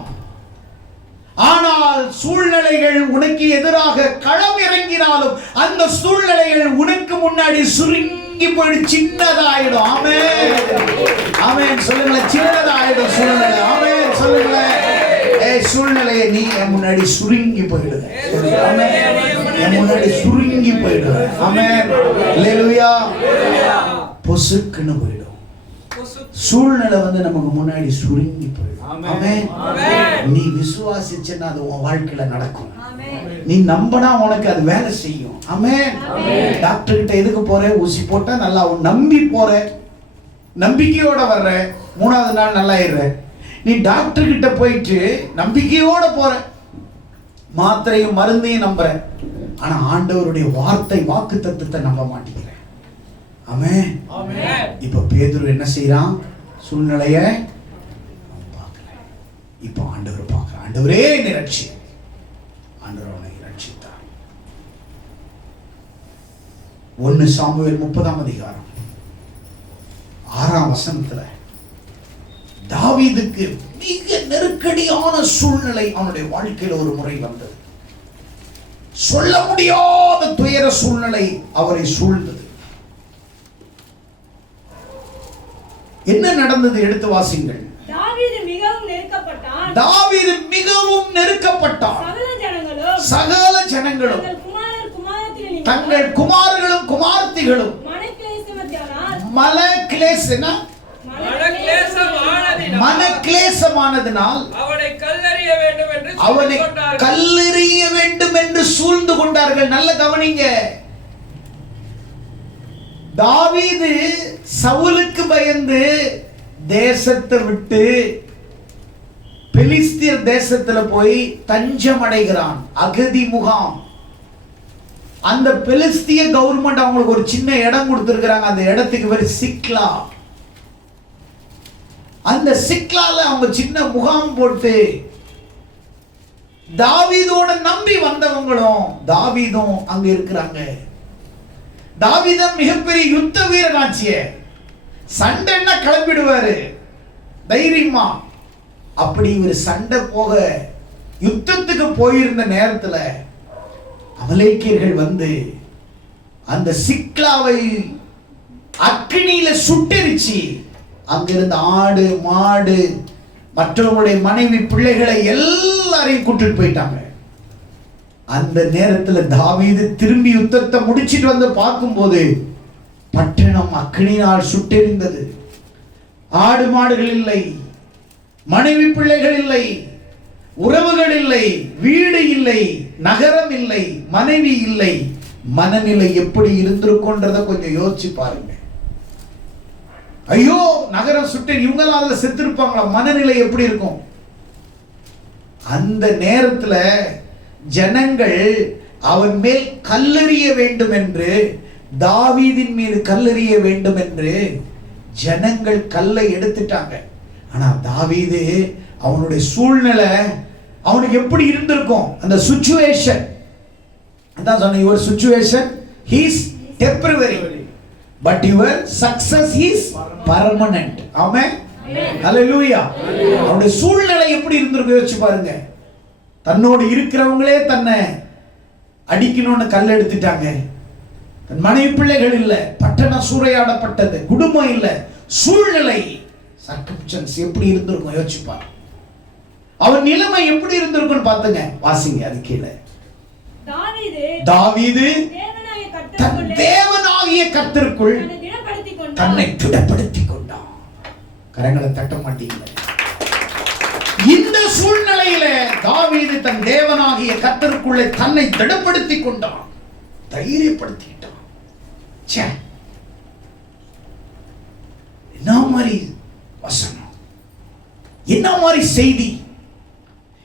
ஆனால் சூழ்நிலைகள் உனக்கு எதிராக களம் இறங்கினாலும் அந்த சூழ்நிலைகள் உனக்கு முன்னாடி சுருங்கி போய் சின்னதாயிடும். ஆமென். ஆமென் சொல்லுங்களேன், சின்னதாயிடும் சூழ்நிலை. ஆமென் சொல்லுங்களேன். சூழ்நிலையை நீ என் முன்னாடி சுருங்கி போயிடுங்க. என் முன்னாடி சுருங்கி போயிடுங்க. ஆமென். அல்லேலூயா. பொசுக்குன்னு போயிடும். சூழ்நிலை நமக்கு முன்னாடி சுருங்கி போயிடும். ஆமென். நீ விசுவாசிச்சேன்னா அது உன் வாழ்க்கையில நடக்கும். நீ நம்பினா உனக்கு அது வேலை செய்யும். ஆமென். டாக்டர் கிட்ட எதுக்கு போற? ஊசி போட்டா நல்லா நம்பி போற, நம்பிக்கையோட வர்ற, மூணாவது நாள் நல்லா ஆயிடுற. நீ டாக்டர் கிட்ட போயிட்டு நம்பிக்கையோட போற, மாத்திரையும் மருந்தையும் நம்புறேன், ஆனா ஆண்டவருடைய வார்த்தை வாக்குத்தத்தத்தை நம்ப மாட்டேங்கிறேன். ஆமென். இப்ப பேதுரு என்ன செய்யறான்? சூழ்நிலைய பார்க்கல. இப்ப ஆண்டவர் பார்க்க, ஆண்டவரே என்னை ரட்சி. ஆண்டவர் அவனை ரட்சித்தார். 1 சாமுவேல் 30ஆம் அதிகாரம் 6ஆம் வசனத்துல தாவீதுக்கு மிக நெருக்கடியான சூழ்நிலை அவனுடைய வாழ்க்கையில் ஒரு முறை வந்தது. சொல்ல முடியாத துயர சூழ்நிலை அவரை சூழ்ந்தது. என்ன நடந்தது? எடுத்து வாசிங்கள். தாவீது மிகவும் நெருக்கப்பட்டான். தாவீது மிகவும் நெருக்கப்பட்டான். சகல ஜனங்களும் தங்கள் குமாரர்களும் குமார்த்திகளும் மனக்லேசமானதினால் அவனை கல்லெறிய வேண்டும் என்று சூழ்ந்து கொண்டார்கள். நல்ல கவனிங்க. தாவீது சவுலுக்கு பயந்து தேசத்தை விட்டு பெலிஸ்தியர் தேசத்துல போய் தஞ்சம் அடைகிறான். அகதி முகாம். அந்த பெலிஸ்திய கவர்மெண்ட் அவங்களுக்கு ஒரு சின்ன இடம் கொடுத்திருக்கிறாங்க. அந்த இடத்துக்கு பேர் சிக்லா. அந்த சிக்லால அவங்க சின்ன முகாம் போட்டு தாவீதோட நம்பி வந்தவங்களும் தாவீதும் அங்க இருக்கிறாங்க. தாவீதம் மிகப்பெரிய யுத்த வீரனாச்சிய, சண்டைன்னா கிளம்பிடுவாரு தைரியமா. அப்படி ஒரு சண்டை போக யுத்தத்துக்கு போயிருந்த நேரத்துல அமலேக்கியர்கள் வந்து அந்த சிக்லாவை அக்கினியில சுட்டெரிச்சு அங்கிருந்த ஆடு மாடு மற்றவங்களுடைய மனைவி பிள்ளைகளை எல்லாரையும் கூட்டிட்டு போயிட்டாங்க. அந்த நேரத்துல தாவீது திரும்பி யுத்தத்தை முடிச்சிட்டு வந்து பார்க்கும்போது பட்டணம் அக்கினியால் சுட்டெரிந்தது. ஆடு மாடுகள் இல்லை, மனைவி பிள்ளைகள் இல்லை, உறவுகள் இல்லை, வீடு இல்லை, நகரம் இல்லை, மனைவி இல்லை. மனநிலை எப்படி இருந்திருக்கும்ன்றத கொஞ்சம் யோசிச்சு பாருங்க. ஐயோ நகரம் சுட்டு இவங்கெல்லாம் அதுல செத்துருப்பாங்களா? மனநிலை எப்படி இருக்கும்? அந்த நேரத்துல ஜனங்கள் அவன் மேல் கல்லெறிய வேண்டும் என்று, தாவீதின் மீது கல்லெறிய வேண்டும் என்று ஜனங்கள் கல்லை எடுத்துட்டாங்க. ஆனா தாவீது அவனுடைய சூழ்நிலை அவனுக்கு எப்படி இருந்திருக்கும்? அந்த சிச்சுவேஷன் அதான் சொன்ன, your situation is temporary but your success is permanent. ஆமென். ஹalleluya. அவனுடைய சூழ்நிலை எப்படி இருந்திருக்கும் யோசிச்சு பாருங்க. தன்னோடு இருக்கிறவங்களே தன்னை அடிக்கணும்னு கல் எடுத்துட்டாங்க. தன் மனைவி பிள்ளைகள் இல்ல, பட்டணம் சூறையாடப்பட்டது, குடும்பம் இல்ல, சூழ்நிலை சர்க்கம்ஸ்டன்ஸ் எப்படி இருந்திருக்கும் யோசிச்சு பாரு. அவன் நிலைமை எப்படி இருந்திருக்கும் பாத்துங்க. வாசிங்க அது கீழே. தாவீது தன் தேவனாகிய கர்த்தருக்குள் தன்னை திடப்படுத்திக் கொண்டான். கரங்களை தட்ட மாட்டீங்க. இந்த சூழ்நிலையில தாவீது தன் தேவனாகிய கர்த்தருக்குள்ளே தன்னை திடப்படுத்திக் கொண்டான், தைரியப்படுத்திட்டான். என்ன மாதிரி வசனம், என்ன மாதிரி செய்தி!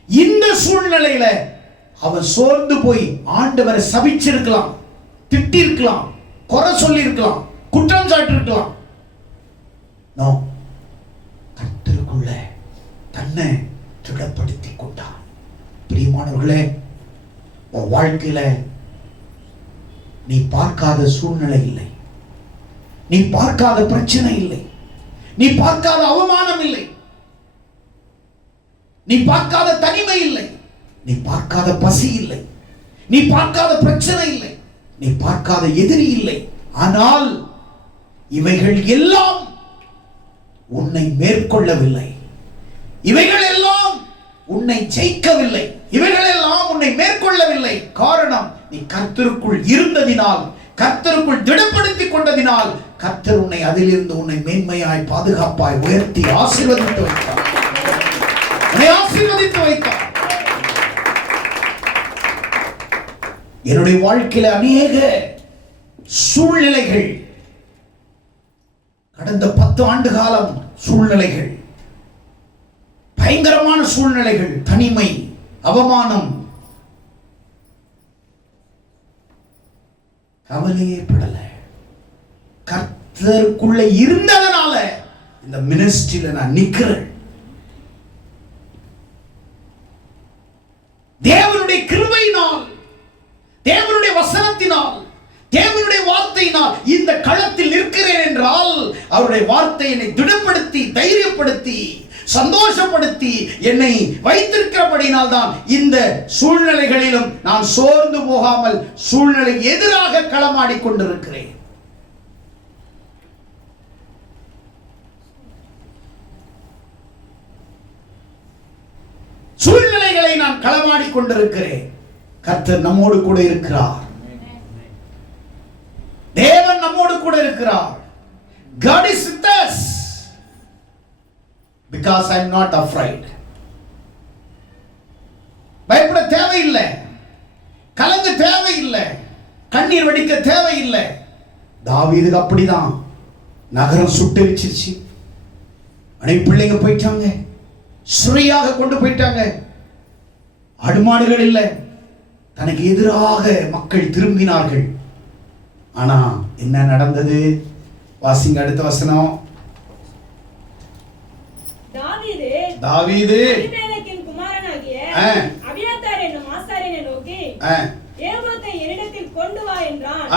இந்த சூழ்நிலையில அவன் சோர்ந்து போய் ஆண்டவரை சபிச்சிருக்கலாம், திட்டிருக்கலாம், குறை சொல்லி இருக்கலாம், குற்றம் சாட்டி இருக்கலாம். கர்த்தருக்குள்ள தன்னை திடப்படுத்திக் கொண்டான். பிரியமானவர்களே, உன் வாழ்க்கையில நீ பார்க்காத சூழ்நிலை இல்லை, நீ பார்க்காத பிரச்சனை இல்லை, நீ பார்க்காத அவமானம் இல்லை, நீ பார்க்காத தனிமை இல்லை, நீ பார்க்காத பசி இல்லை, நீ பார்க்காத பிரச்சனை இல்லை, நீ பார்க்காத எதிரி இல்லை. ஆனால் இவைகள் எல்லாம் உன்னை மேற்கொள்ளவில்லை, இவைகள் எல்லாம் உன்னை ஜெயிக்கவில்லை, இவைகள் எல்லாம் உன்னை மேற்கொள்ளவில்லை. காரணம், நீ கர்த்தருக்குள் இருந்ததினால், கர்த்தருக்குள் திடப்படுத்திக் கொண்டதினால் கர்த்தர் உன்னை அதிலிருந்து உன்னை மேன்மையாய் பாதுகாப்பாய் உயர்த்தி ஆசீர்வதித்து வைத்தார். ஆசீர்வதித்து வைத்தார். என்னுடைய வாழ்க்கையில அநேக சூழ்நிலைகள், கடந்த 10 ஆண்டு காலம் சூழ்நிலைகள், பயங்கரமான சூழ்நிலைகள், தனிமை, அவமானம், கவலையே படல. கர்த்தருக்குள்ள இருந்ததனால இந்த மினிஸ்ட்ரியில நான் நிக்கிறேன். தேவனுடைய கிருபையினால், தேவனுடைய வசனத்தினால், தேவனுடைய வார்த்தையினால் இந்த களத்தில் நிற்கிறேன் என்றால் அவருடைய வார்த்தை என்னை திடப்படுத்தி, தைரியப்படுத்தி, சந்தோஷப்படுத்தி என்னை வைத்திருக்கிறபடினால் தான் இந்த சூழ்நிலைகளிலும் நான் சோர்ந்து போகாமல் சூழ்நிலை எதிராக களமாடி கொண்டிருக்கிறேன். சூழ்நிலைகளை நான் களமாடி கொண்டிருக்கிறேன். கர்த்தர் நம்மோடு கூட இருக்கிறார். தேவன் நம்மோடு கூட இருக்கிறார். God is with us because I am not afraid. பயப்பட தேவையில்லை, கலங்க தேவையில்லை, கண்ணீர் வடிக்க தேவையில்லை. தாவீதுக்கு அப்படிதான். நகரம் சுட்டெரிச்சிருச்சு, அனைத்து பிள்ளைங்க போயிட்டாங்க, சிறையாக கொண்டு போயிட்டாங்க, ஆடுமாடுகள் இல்லை, தனக்கு எதிராக மக்கள் திரும்பினார்கள். ஆனா என்ன நடந்தது? வாசிங்க அடுத்த வசனம். தாவீது அபிமெலேக்கின் குமாரனாகிய அபியத்தார் என்னும் ஆசாரியனை நோக்கி ஏபோத்தை என்னிடத்தில் கொண்டு வா என்றான்.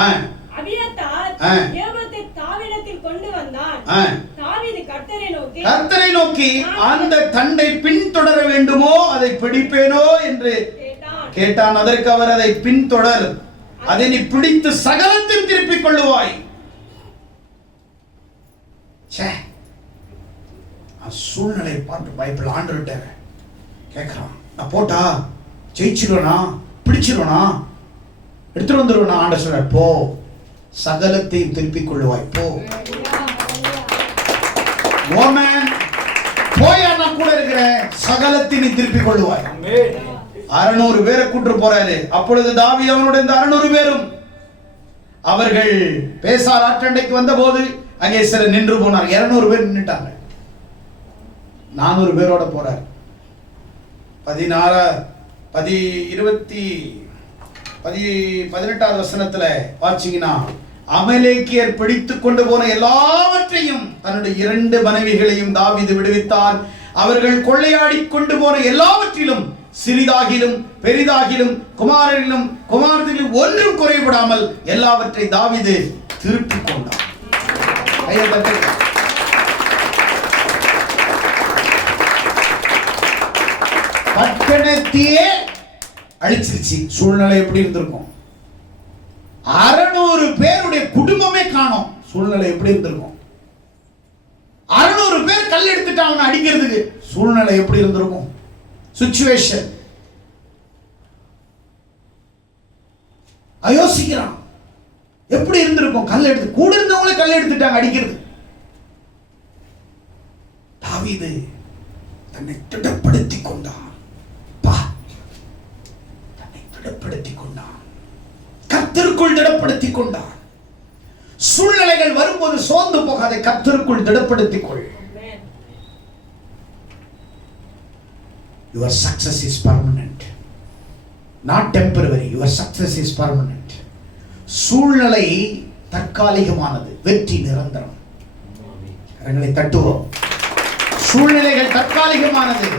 அபியத்தார் ஏபோத்தை தாவீதிடத்தில் கொண்டு வந்தான். தாவீது கர்த்தரை நோக்கி அந்த தண்டை பின்தொடர வேண்டுமோ அதை பிடிப்பேனோ என்று கேட்டான். அதற்கு அவர் அதை பின்தொடர், அதை நீ பிடித்து சகலத்தையும் திருப்பிக் கொள்ளுவாய். சூழ்நிலை பார்த்து பைபிள் ஆண்டுகிட்ட கேட்கிறான், நான் போட்டா ஜெயிச்சிருவனா, பிடிச்சிருவனா, எடுத்துட்டு வந்துருவனா? ஆண்ட சொல்ற, போ, சகலத்தையும் திருப்பிக் கொள்ளுவாய், போ. ஓமன் போய் நான் கூட இருக்கிறேன், சகலத்தையும் நீ திருப்பிக் கொள்ளுவாய். 600 பேரை கூட்டு போறாரு. அப்பொழுது தாவீது அவனுடைய 600 பேரும் அவர்கள் பேசார் ஆற்றண்டைக்கு வந்த போது அங்கே சிலர் நின்று போனார். 200 பேர் நின்னுட்டாங்க. 400 பேரோட போறார். 18வது வசனத்துல வாசிங்கன்னா, அமலேக்கியர் பிடித்து கொண்டு போன எல்லாவற்றையும் தன்னுடைய 2 மனைவிகளையும் தாவீது விடுவித்தார். அவர்கள் கொள்ளையாடி கொண்டு போன எல்லாவற்றிலும் சிறிதாகிலும் பெரிதாகிலும் குமாரரிலும் குமாரத்திலும் ஒன்றும் குறைபடாமல் எல்லாவற்றை தாவீது திருப்பிக் கொண்டார். பட்டணத்தையே அழிச்சிருச்சு. சூழ்நிலை எப்படி இருந்திருக்கும்? 600 பேருடைய குடும்பமே காணோம். சூழ்நிலை எப்படி இருந்திருக்கும்? 600 பேர் கல் எடுத்துட்டாங்க அடிக்கிறதுக்கு. சூழ்நிலை எப்படி இருந்திருக்கும்? சிச்சுவேஷன் யோசிக்கிறான், எப்படி இருந்திருக்கும்? கல் எடுத்து கூட இருந்தவங்களே கல் எடுத்துட்டாங்க அடிக்கிறது. தாவீது தன்னை திடப்படுத்திக் கொண்டான். தன்னை திடப்படுத்திக் கொண்டான், கர்த்தருக்குள் திடப்படுத்திக் கொண்டான். சூழ்நிலைகள் வரும்போது சோர்ந்து போகாதே, கர்த்தருக்குள் திடப்படுத்திக் கொள். Your success is permanent, not temporary. Your success is permanent. சூழ்நிலை தற்காலிகமானது, வெற்றி நிரந்தரம். கரங்களை தட்டுவோம். சூழ்நிலைகள் தற்காலிகமானது,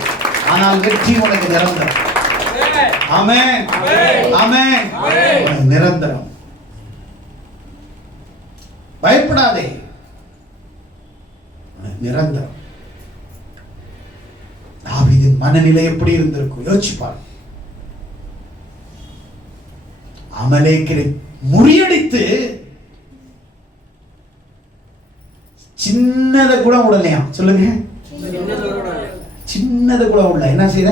ஆனால் வெற்றி உனக்கு நிரந்தரம். ஆமென், ஆமென். நிரந்தரம். பயப்படாதே, நிரந்தரம். தாவீதின் மனநிலை எப்படி இருந்திருக்கும் யோசிப்பார். அமலேக்கரை முறியடித்து சின்னதை கூட விடலையா? சொல்லுங்க, சின்னதை கூட விடல. என்ன செய்த?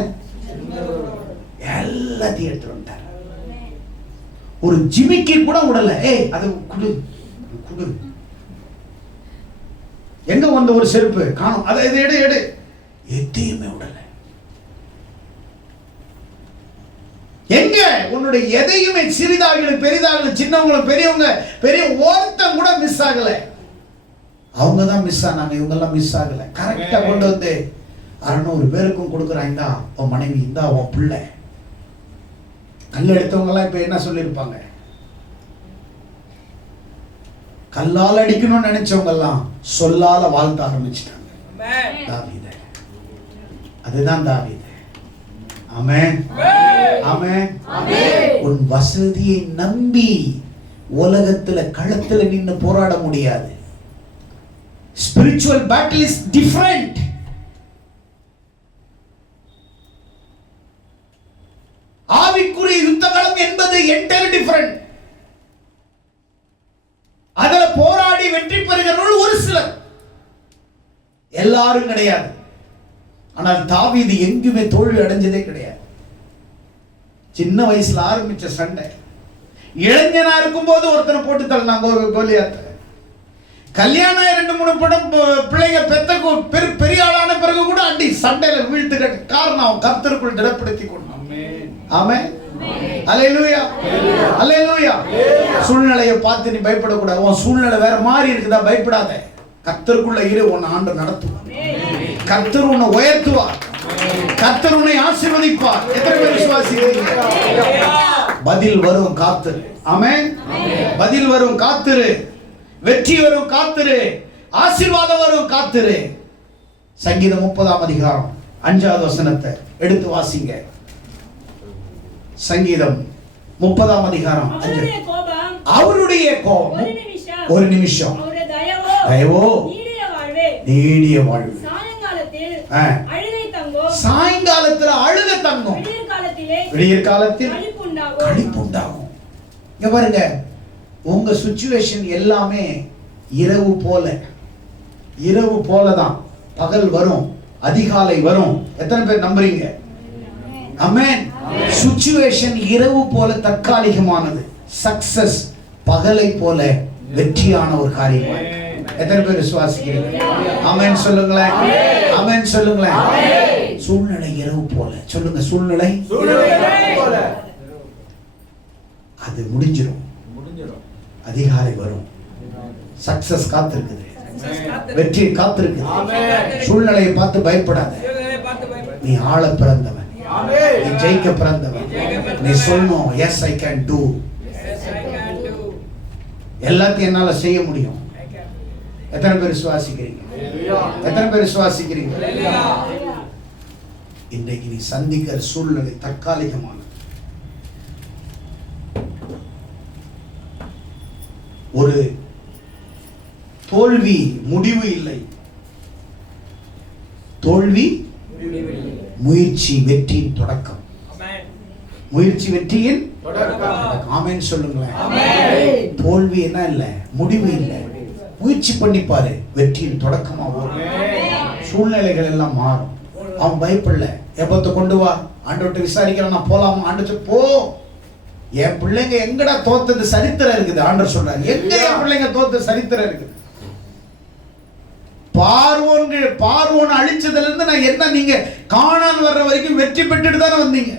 எல்லாத்தையும் எடுத்து வந்துட்டார். ஒரு ஜிமிக்கி கூட விடல. அது குடு குடு. எங்க வந்த ஒரு செருப்பு காணும், அதை எடு எடு, எதையுமே விடல. எங்க உன்னுடைய எதையுமே, சிறிதாகலும் பெரிதாகலும், சின்னவங்களும் பெரியவங்க, பெரிய ஒருத்தன் கூட மிஸ் ஆகல. அவங்க தான் மிஸ் ஆனாங்க, இவங்க எல்லாம் மிஸ் ஆகல. கரெக்டா கொண்டு வந்து 600 பேருக்கும் கொடுக்குறான். இந்தா உன் மனைவி, இந்தா உன் பிள்ளை. கல் எடுத்தவங்க எல்லாம் இப்ப என்ன சொல்லியிருப்பாங்க? கல்லால் அடிக்கணும்னு நினைச்சவங்க எல்லாம் சொல்லால வாழ்த்த ஆரம்பிச்சிட்டாங்க. தாவீது, அதுதான் தாவீது. ஆமென், ஆமென். உன் வசதியை நம்பி உலகத்துல களத்துல நின்னு போராட முடியாது. Spiritual battle is different. ஆவிக்குரிய யுத்தகளம் என்பது entirely different. அதுல போராடி வெற்றி பெறுகிறவர்கள் ஒரு சிலர், எல்லாரும் கிடையாது. ஆனால் தாவீது எங்குமே தோல்வி அடைஞ்சதே கிடையாது. சின்ன வயசுல ஆரம்பிச்ச சண்டை, இளைஞனா இருக்கும் போது ஒருத்தனை போட்டு தள்ளினாங்க கோலியாத்த. கல்யாணம் 2-3 படம் பிள்ளைங்க பெத்த பெரிய ஆளான பிறகு கூட அடி சண்டையில வீழ்த்து காரணம் கர்த்தருக்குள் திடப்படுத்தி கொண்டான். ஆமென், அல்லேலூயா, அல்லேலூயா. சூழ்நிலையை பார்த்து நீ பயப்படக்கூடாது. உன் சூழ்நிலை வேற மாதிரி இருக்குதா, பயப்படாத. கர்த்தருக்குள்ள இரு, உன்னை ஆண்டவர் நடத்துவார். கர்த்தர் உன்னை உயர்த்துவார். கர்த்தர் உன்னை ஆசீர்வதிப்பார். எத்தனை பேர் விசுவாசிக்கிறீங்க? பதில் வரும், காத்திரு. ஆமென். பதில் வரும், காத்திரு. வெற்றி வரும், காத்திரு. ஆசீர்வாதம் வரும், காத்திரு. சங்கீதம் 30ஆம் அதிகாரம் 5வது வசனத்தை எடுத்து வாசிங்க. சங்கீதம் 30ஆம் அதிகாரம் 5. அவருடைய கோபம் ஒரு நிமிஷம், தயவோ நீடிய வாழ்வு. சாயங்காலத்தில் அழுகை தங்கும், விடியற் காலத்தில் களிப்பு உண்டாகும். இங்க பாருங்க, உங்க சிச்சுவேஷன் எல்லாமே இரவு போல, இரவு போலதான். பகல் வரும், அதிகாலை வரும். எத்தனை பேர் நம்புறீங்க? ஆமென். சிச்சுவேஷன் இரவு போல தற்காலிகமானது, சக்சஸ் பகலை போல வெற்றியான ஒரு காரியம். எத்தனை பேர் விசுவாசிக்கிறீங்க? ஆமென் சொல்லுங்களேன், ஆமென் சொல்லுங்களேன். சூழ்நிலை இரவு போல, சொல்லுங்க, சூழ்நிலை போல. அது முடிஞ்சிடும், அதிகாலை வரும். சக்சஸ் காத்திருக்குது, வெற்றி காத்திருக்குது. சூழ்நிலையை பார்த்து பயப்படாத. நீ ஆள பிறந்தவன், நீ ஜெயிக்க பிறந்தவன். நீ சொல்லணும், எஸ் ஐ கேன் டூ. எல்லாத்தையும் என்னால செய்ய முடியும். எத்தனை பேர் விசுவாசிக்கிறீங்க? எத்தனை பேர் விசுவாசிக்கிறீங்க? இன்றைக்கு நீ சந்திக்கிற சூழ்நிலை தற்காலிகமானது. ஒரு தோல்வி முடிவு இல்லை. தோல்வி முயற்சி வெற்றியின் தொடக்கம். முயற்சி வெற்றியின் தொடக்கம். ஆமென் சொல்லுங்களேன். தோல்வி என்ன இல்ல, முடிவு இல்லை. முயற்சி பண்ணி பாரு, வெற்றியின் தொடக்கமா வரும். சூழ்நிலைகள் எல்லாம் மாறும். அவன் பயப்படல. எப்பத்த கொண்டு வா, ஆண்டவர்கிட்ட விசாரிக்கிறேன், நான் போலாமா? ஆண்டவர் போ. என் பிள்ளைங்க எங்கடா தோத்தது சரித்திரம் இருக்குது. ஆண்டவர் சொல்றாரு, எங்க என் பிள்ளைங்க தோத்தது சரித்திரம் இருக்குது. பார்வோன் அழிச்சதுல இருந்து நான் என்ன, நீங்க கானான் வர்ற வரைக்கும் வெற்றி பெற்றுட்டு தானே வந்தீங்க,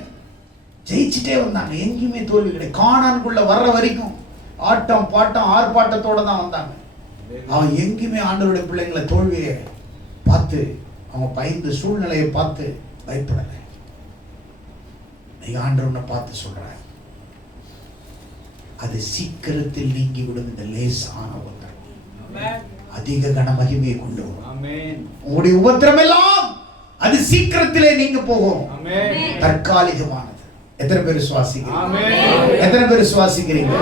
ஜெயிச்சுட்டே வந்தாங்க. எங்கேயுமே தோல்வி கிடையாது. கானானுக்குள்ள வர்ற வரைக்கும் ஆட்டம் பாட்டம் ஆர்ப்பாட்டத்தோட தான் வந்தாங்க. அவன் எங்கேயுமே ஆண்டவருடைய பிள்ளைங்களை தோல்வியை பார்த்து அவங்க பயந்து, சூழ்நிலையை பார்த்து பயப்படலை. நீங்க ஆண்டவனை பார்த்து சொல்ற, அது சீக்கிரத்தில் நீங்கிவிடும். இந்த லேசான உத்தரவு அதிக கன மகிமையை கொண்டு வரும். உங்களுடைய உபத்திரம் எல்லாம் அது சீக்கிரத்திலே நீங்க போகும். தற்காலிகமானது. எத்தனை பேர் விசுவாசிக்கிறீங்க? எத்தனை பேர் விசுவாசிக்கிறீங்க?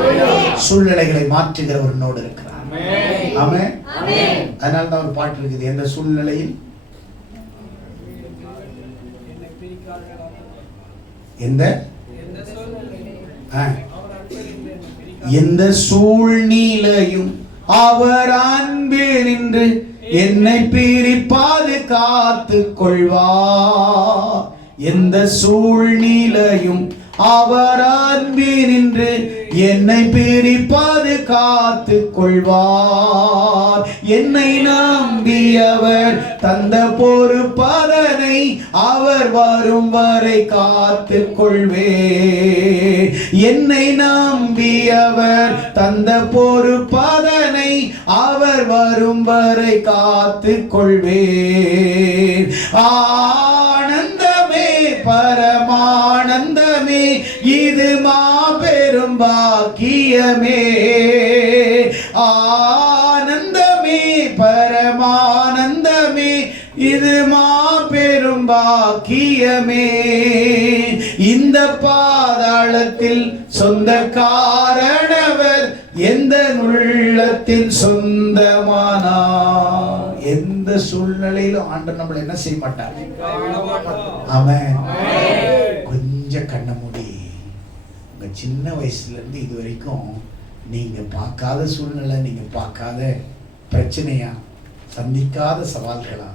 சூழ்நிலைகளை மாற்றுகிறவர் என்னோடு இருக்கிறார். ஆமென். அதனால தான் ஒரு பாட்டு இருக்குது, எந்த சூழ்நிலையில் எந்த சூழ்நிலையும் அவர் அன்பே நின்று என்னை பிரிப்பாது காத்து கொள்வார். எந்த சூழ்நிலையும் அவர் அன்பே நின்று என்னை பிரிப்பாது காத்து கொள்வார். என்னை நம்பியவர் தந்த பொறுப்பதனை அவர் வரும் வரை காத்து கொள்வேன். என்னை நம்பியவர் தந்த பொறுப்பதனை அவர் வரும் வரை காத்து கொள்வேன். ஆனந்தமே பரமானந்தமே இது மாபெரும் பாக்கியமே. ஆனந்தமே பரமானந்தமே இது மாபெரும் பாக்கியமே. இந்த பாதாளத்தில் சொந்தக்காரனவர் எந்த உள்ளத்தில் சொந்தமானார். எந்த சூழ்நிலையிலும் ஆண்டவர் நம்மளை என்ன செய்ய மாட்டார். ஆமென். கொஞ்சம் கண்ண மூடி உங்க சின்ன வயசுல இருந்து இது வரைக்கும் நீங்க பார்க்காத சூழ்நிலை, நீங்க பார்க்காத பிரச்சனையா, சந்திக்காத சவால்களா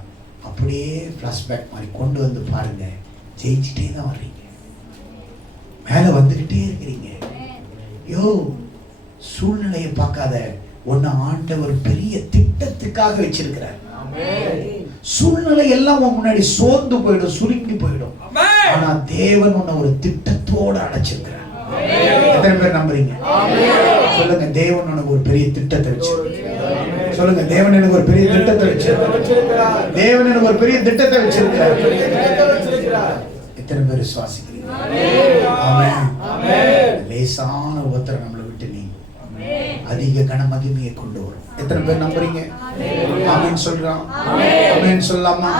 அப்படியே பிளாஷ்பேக் மாதிரி கொண்டு வந்து பாருங்க. ஜெயிச்சுட்டே தான் வர்றீங்க, மேல வந்துகிட்டே இருக்கிறீங்க. யோ சூழ்நிலையை பார்க்காத, உன்னை ஆண்டவர் பெரிய திட்டத்துக்காக வச்சிருக்கிறார். சூழ்நிலை எல்லாம் முன்னாடி சோர்ந்து போயிடும், சுருங்கி போயிடும். ஆனா தேவன் உன்னை ஒரு திட்டத்தோடு அடைச்சிருக்கிறார். எத்தனை பேர் நம்புறீங்க? சொல்லுங்க, தேவன் உனக்கு ஒரு பெரிய திட்டத்தை வச்சு. சொல்லுங்க, தேவன் எனக்கு ஒரு பெரிய திட்டத்தை வச்சிருக்கிறார். தேவன் எனக்கு ஒரு பெரிய திட்டத்தை வச்சிருக்கிறார். எத்தனை பேர் விசுவாசிக்கிறீங்க? ஆமென். லேசான உபத்திரம் நம்மளை விட்டு நீங்க அதிக கன மகிமையை கொண்டு வரும். எத்தனை பேர் நம்புறீங்க? ஆமென் சொல்றோம். ஆமென் சொல்லாமா?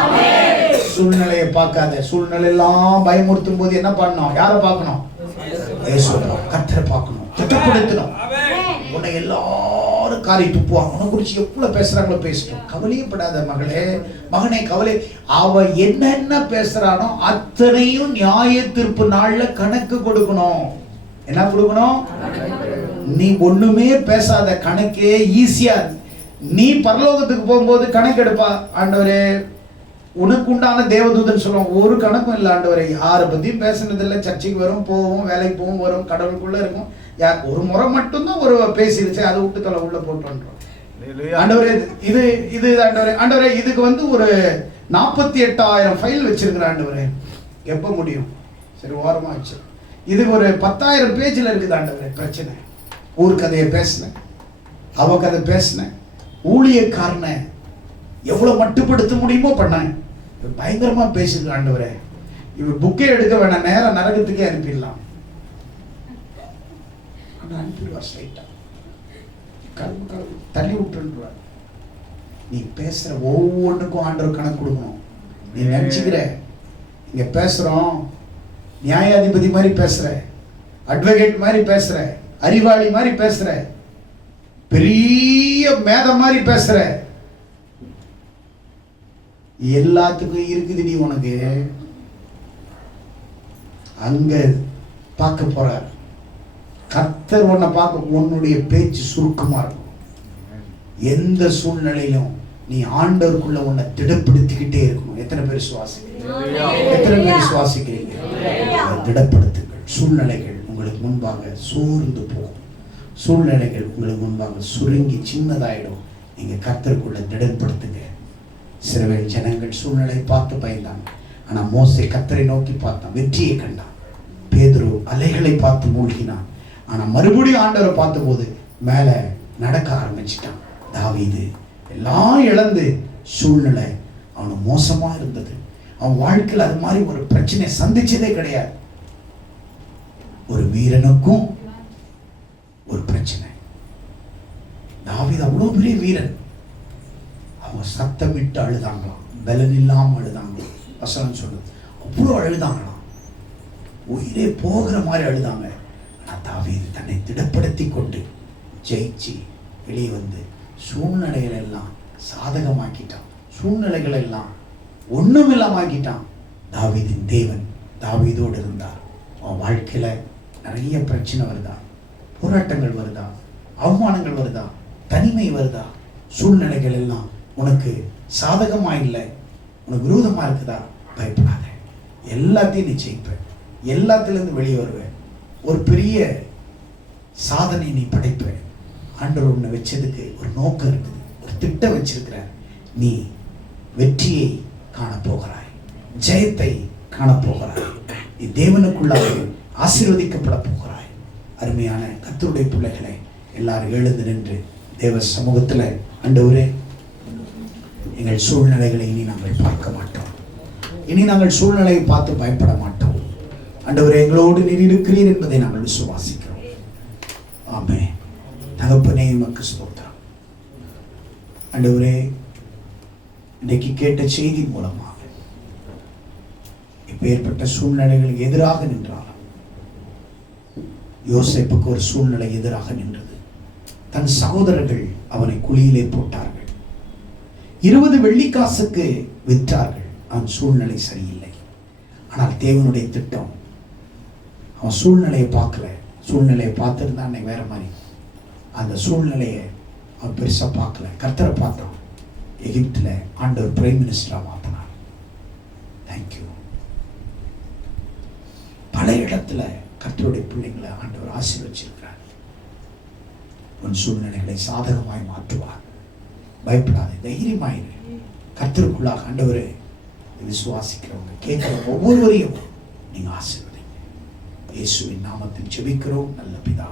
சூழ்நிலையை பார்க்காத. சூழ்நிலை எல்லாம் பயமுறுத்தும் போது என்ன பண்ணணும்? யாரை பார்க்கணும்? கர்த்தரை பார்க்கணும், திட்டப்படுத்தணும். உன்னை எல்லாரும் காரி துப்புவாங்க. உன்னை குறிச்சு எவ்வளவு பேசுறாங்களோ பேசட்டும், கவலையப்படாத மகளே, மகனே கவலை. அவ என்னென்ன பேசுறானோ அத்தனையும் நியாய தீர்ப்பு நாள்ல கணக்கு கொடுக்கணும். என்ன கொடுக்கணும்? நீ ஒண்ணுமே பேசாத, கணக்கே ஈஸியா. நீ பரலோகத்துக்கு போகும்போது கணக்கு எடுப்பா. ஆண்டவரே உனக்கு உண்டான தேவதூதன் சொல்லுவோம், ஒரு கணக்கும் இல்லை ஆண்டவரை, யாரை பத்தியும் பேசுனது இல்லை. சர்ச்சைக்கு வரும், போவோம், வேலைக்கு போவோம், வரும், கடவுளுக்குள்ள இருக்கும். ஒரு முறை மட்டும்தான் ஒரு பேசிருச்சு, அதை விட்டு தொலை உள்ள போட்டோன்றோம். ஆண்டவரே இது இது ஆண்டவரே, ஆண்டவரே இதுக்கு ஒரு 48,000 ஃபைல் வச்சிருக்கிற ஆண்டவரே, எப்ப முடியும்? சரி ஓரமா வச்சு. இதுக்கு ஒரு 10,000 பேஜ்ல இருக்குது ஆண்டவரே பிரச்சனை. ஊர் கதையை பேசினேன், அவ கதை பேசினேன், ஊழியக்காரனை எவ்வளவு மட்டுப்படுத்த முடியுமோ பண்ணேன். பயங்கரமா பேசுது ஆண்டவரே. இவர் புக்கே எடுக்க வேணாம், நேரம் நரகத்துக்கே அனுப்பிடலாம். அனுப்பிடுவார் ஸ்ட்ரைட்டா, தள்ளி விட்டுருவார். நீ பேசுற ஒவ்வொன்றுக்கும் ஆண்டவர் கணக்கு கொடுக்கணும். நீ நினைச்சுக்கிற இங்க பேசுறோம், நியாயாதிபதி மாதிரி பேசுற, அட்வொகேட் மாதிரி பேசுற, அறிவாளி மாதிரி பேசுற, பெரிய மேத மாதிரி பேசுற, எல்லாத்துக்கும் இருக்குது. நீ உனக்கு அங்க பார்க்க போறார் கர்த்தர். உன்னை பார்க்க உன்னுடைய பேச்சு சுருக்கமா இருக்கும். எந்த சூழ்நிலையிலும் நீ ஆண்டவருக்குள்ள உன்னை திடப்படுத்திக்கிட்டே இருக்கணும். எத்தனை பேர் சுவாசிக்கிறீங்க? எத்தனை பேர் சுவாசிக்கிறீங்க? திடப்படுத்துங்கள். சூழ்நிலைகள் உங்களுக்கு முன்பாக சோர்ந்து போகும், சூழ்நிலைகள் உங்களுக்கு முன்பாக சுருங்கி சின்னதாயிடும். நீங்க கர்த்தருக்குள்ள திடப்படுத்துங்க. சிறுவேல் ஜனங்கள் சூழ்நிலை பார்த்து பயந்தாங்க. ஆனா மோசே கர்த்தரை நோக்கி பார்த்தான், வெற்றியை கண்டான். பேதுரு அலைகளை பார்த்து மூழ்கினான். ஆனா மறுபடியும் ஆண்டவரை பார்த்த போது மேல நடக்க ஆரம்பிச்சிட்டான். தாவீது எல்லாம் இழந்து சூழ்நிலை அவனுக்கு மோசமா இருந்தது. அவன் வாழ்க்கையில் அது மாதிரி ஒரு பிரச்சனை சந்திச்சதே கிடையாது. ஒரு வீரனுக்கும் ஒரு பிரச்சனை. தாவீது அவ்வளவு பெரிய வீரன். அவங்க சத்தமிட்டு அழுதாங்களாம், பலன் இல்லாம அழுதாங்களாம். வசனம் சொல்லுது, அவ்வளோ அழுதாங்களாம், உயிரே போகிற மாதிரி அழுதாங்க. ஆனால் தாவீது தன்னை திடப்படுத்தி கொண்டு ஜெயிச்சு வெளியே வந்து சூழ்நிலைகள் எல்லாம் சாதகமாக்கிட்டான், சூழ்நிலைகள் எல்லாம் ஒண்ணுமில்லாமாக்கிட்டான். தாவீதின் தேவன் தாவீதோடு இருந்தார். அவன் வாழ்க்கையில நிறைய பிரச்சனை வருதா, போராட்டங்கள் வருதா, அவமானங்கள் வருதா, தனிமை வருதா, சூழ்நிலைகள் எல்லாம் உனக்கு சாதகமா இல்லை, உனக்கு விரோதமா இருக்குதா, பயப்படாத. எல்லாத்தையும் நீ ஜெயிப்ப, எல்லாத்திலிருந்து வெளியே வருவ, ஒரு பெரிய சாதனை நீ படைப்ப. ஆண்டவர் உன்னை வச்சதுக்கு ஒரு நோக்கம் இருக்குது, ஒரு திட்டம் வச்சிருக்கிறார். நீ வெற்றியை காணப்போகிறாய், ஜெயத்தை காணப்போகிறாய். நீ தேவனுக்குள்ளாக ஆசீர்வதிக்கப்பட போகிறாய். அருமையான கர்த்தருடைய பிள்ளைகளை எல்லாரும் எழுந்து நின்று தேவ சமூகத்தில், ஆண்டவரே எங்கள் சூழ்நிலைகளை இனி நாங்கள் பார்க்க மாட்டோம், இனி நாங்கள் சூழ்நிலையை பார்த்து பயப்பட மாட்டோம். ஆண்டவரே, எங்களோடு நீர் இருக்கிறீர் என்பதை நாங்கள் விசுவாசிக்கிறோம். ஆமென். தகப்பனே, உமக்கு ஸ்தோத்திரம். ஆண்டவரே, இன்னைக்கு கேட்ட செய்தி மூலமாக இப்பேற்பட்ட சூழ்நிலைகள் எதிராக நின்றாலும், யோசேப்புக்கு ஒரு சூழ்நிலை எதிராக நின்றது. தன் சகோதரர்கள் அவனை குழியிலே போட்டார்கள். 20 வெள்ளிக்காசுக்கு விற்றார்கள். அவன் சூழ்நிலை சரியில்லை. ஆனால் தேவனுடைய திட்டம், அவன் சூழ்நிலையை பார்க்கல. சூழ்நிலையை பார்த்துருந்தா அன்னைக்கு வேற மாதிரி. அந்த சூழ்நிலையை அவன் பெருசா பார்க்கல. கர்த்தரை பார்த்தான். எகிப்தில் ஆண்டவர் பிரைம் மினிஸ்டரா மாற்றினார். தேங்க்யூ. பல இடத்துல கர்த்தருடைய பிள்ளைங்களை ஆண்டவர் ஆசீர்வதிச்சிருக்கிறார். உன் சூழ்நிலைகளை சாதகமாய் மாற்றுவார். பயப்படாதே, தைரியமாயிரு. கர்த்தருக்குள்ளாக ஆண்டவரே, விசுவாசிக்கிறவங்க கேட்கிற ஒவ்வொருவரையும் நீங்க ஆசீர்வதிங்க. இயேசுவின் நாமத்தில் ஜெபிக்கிறோம் நல்ல பிதா.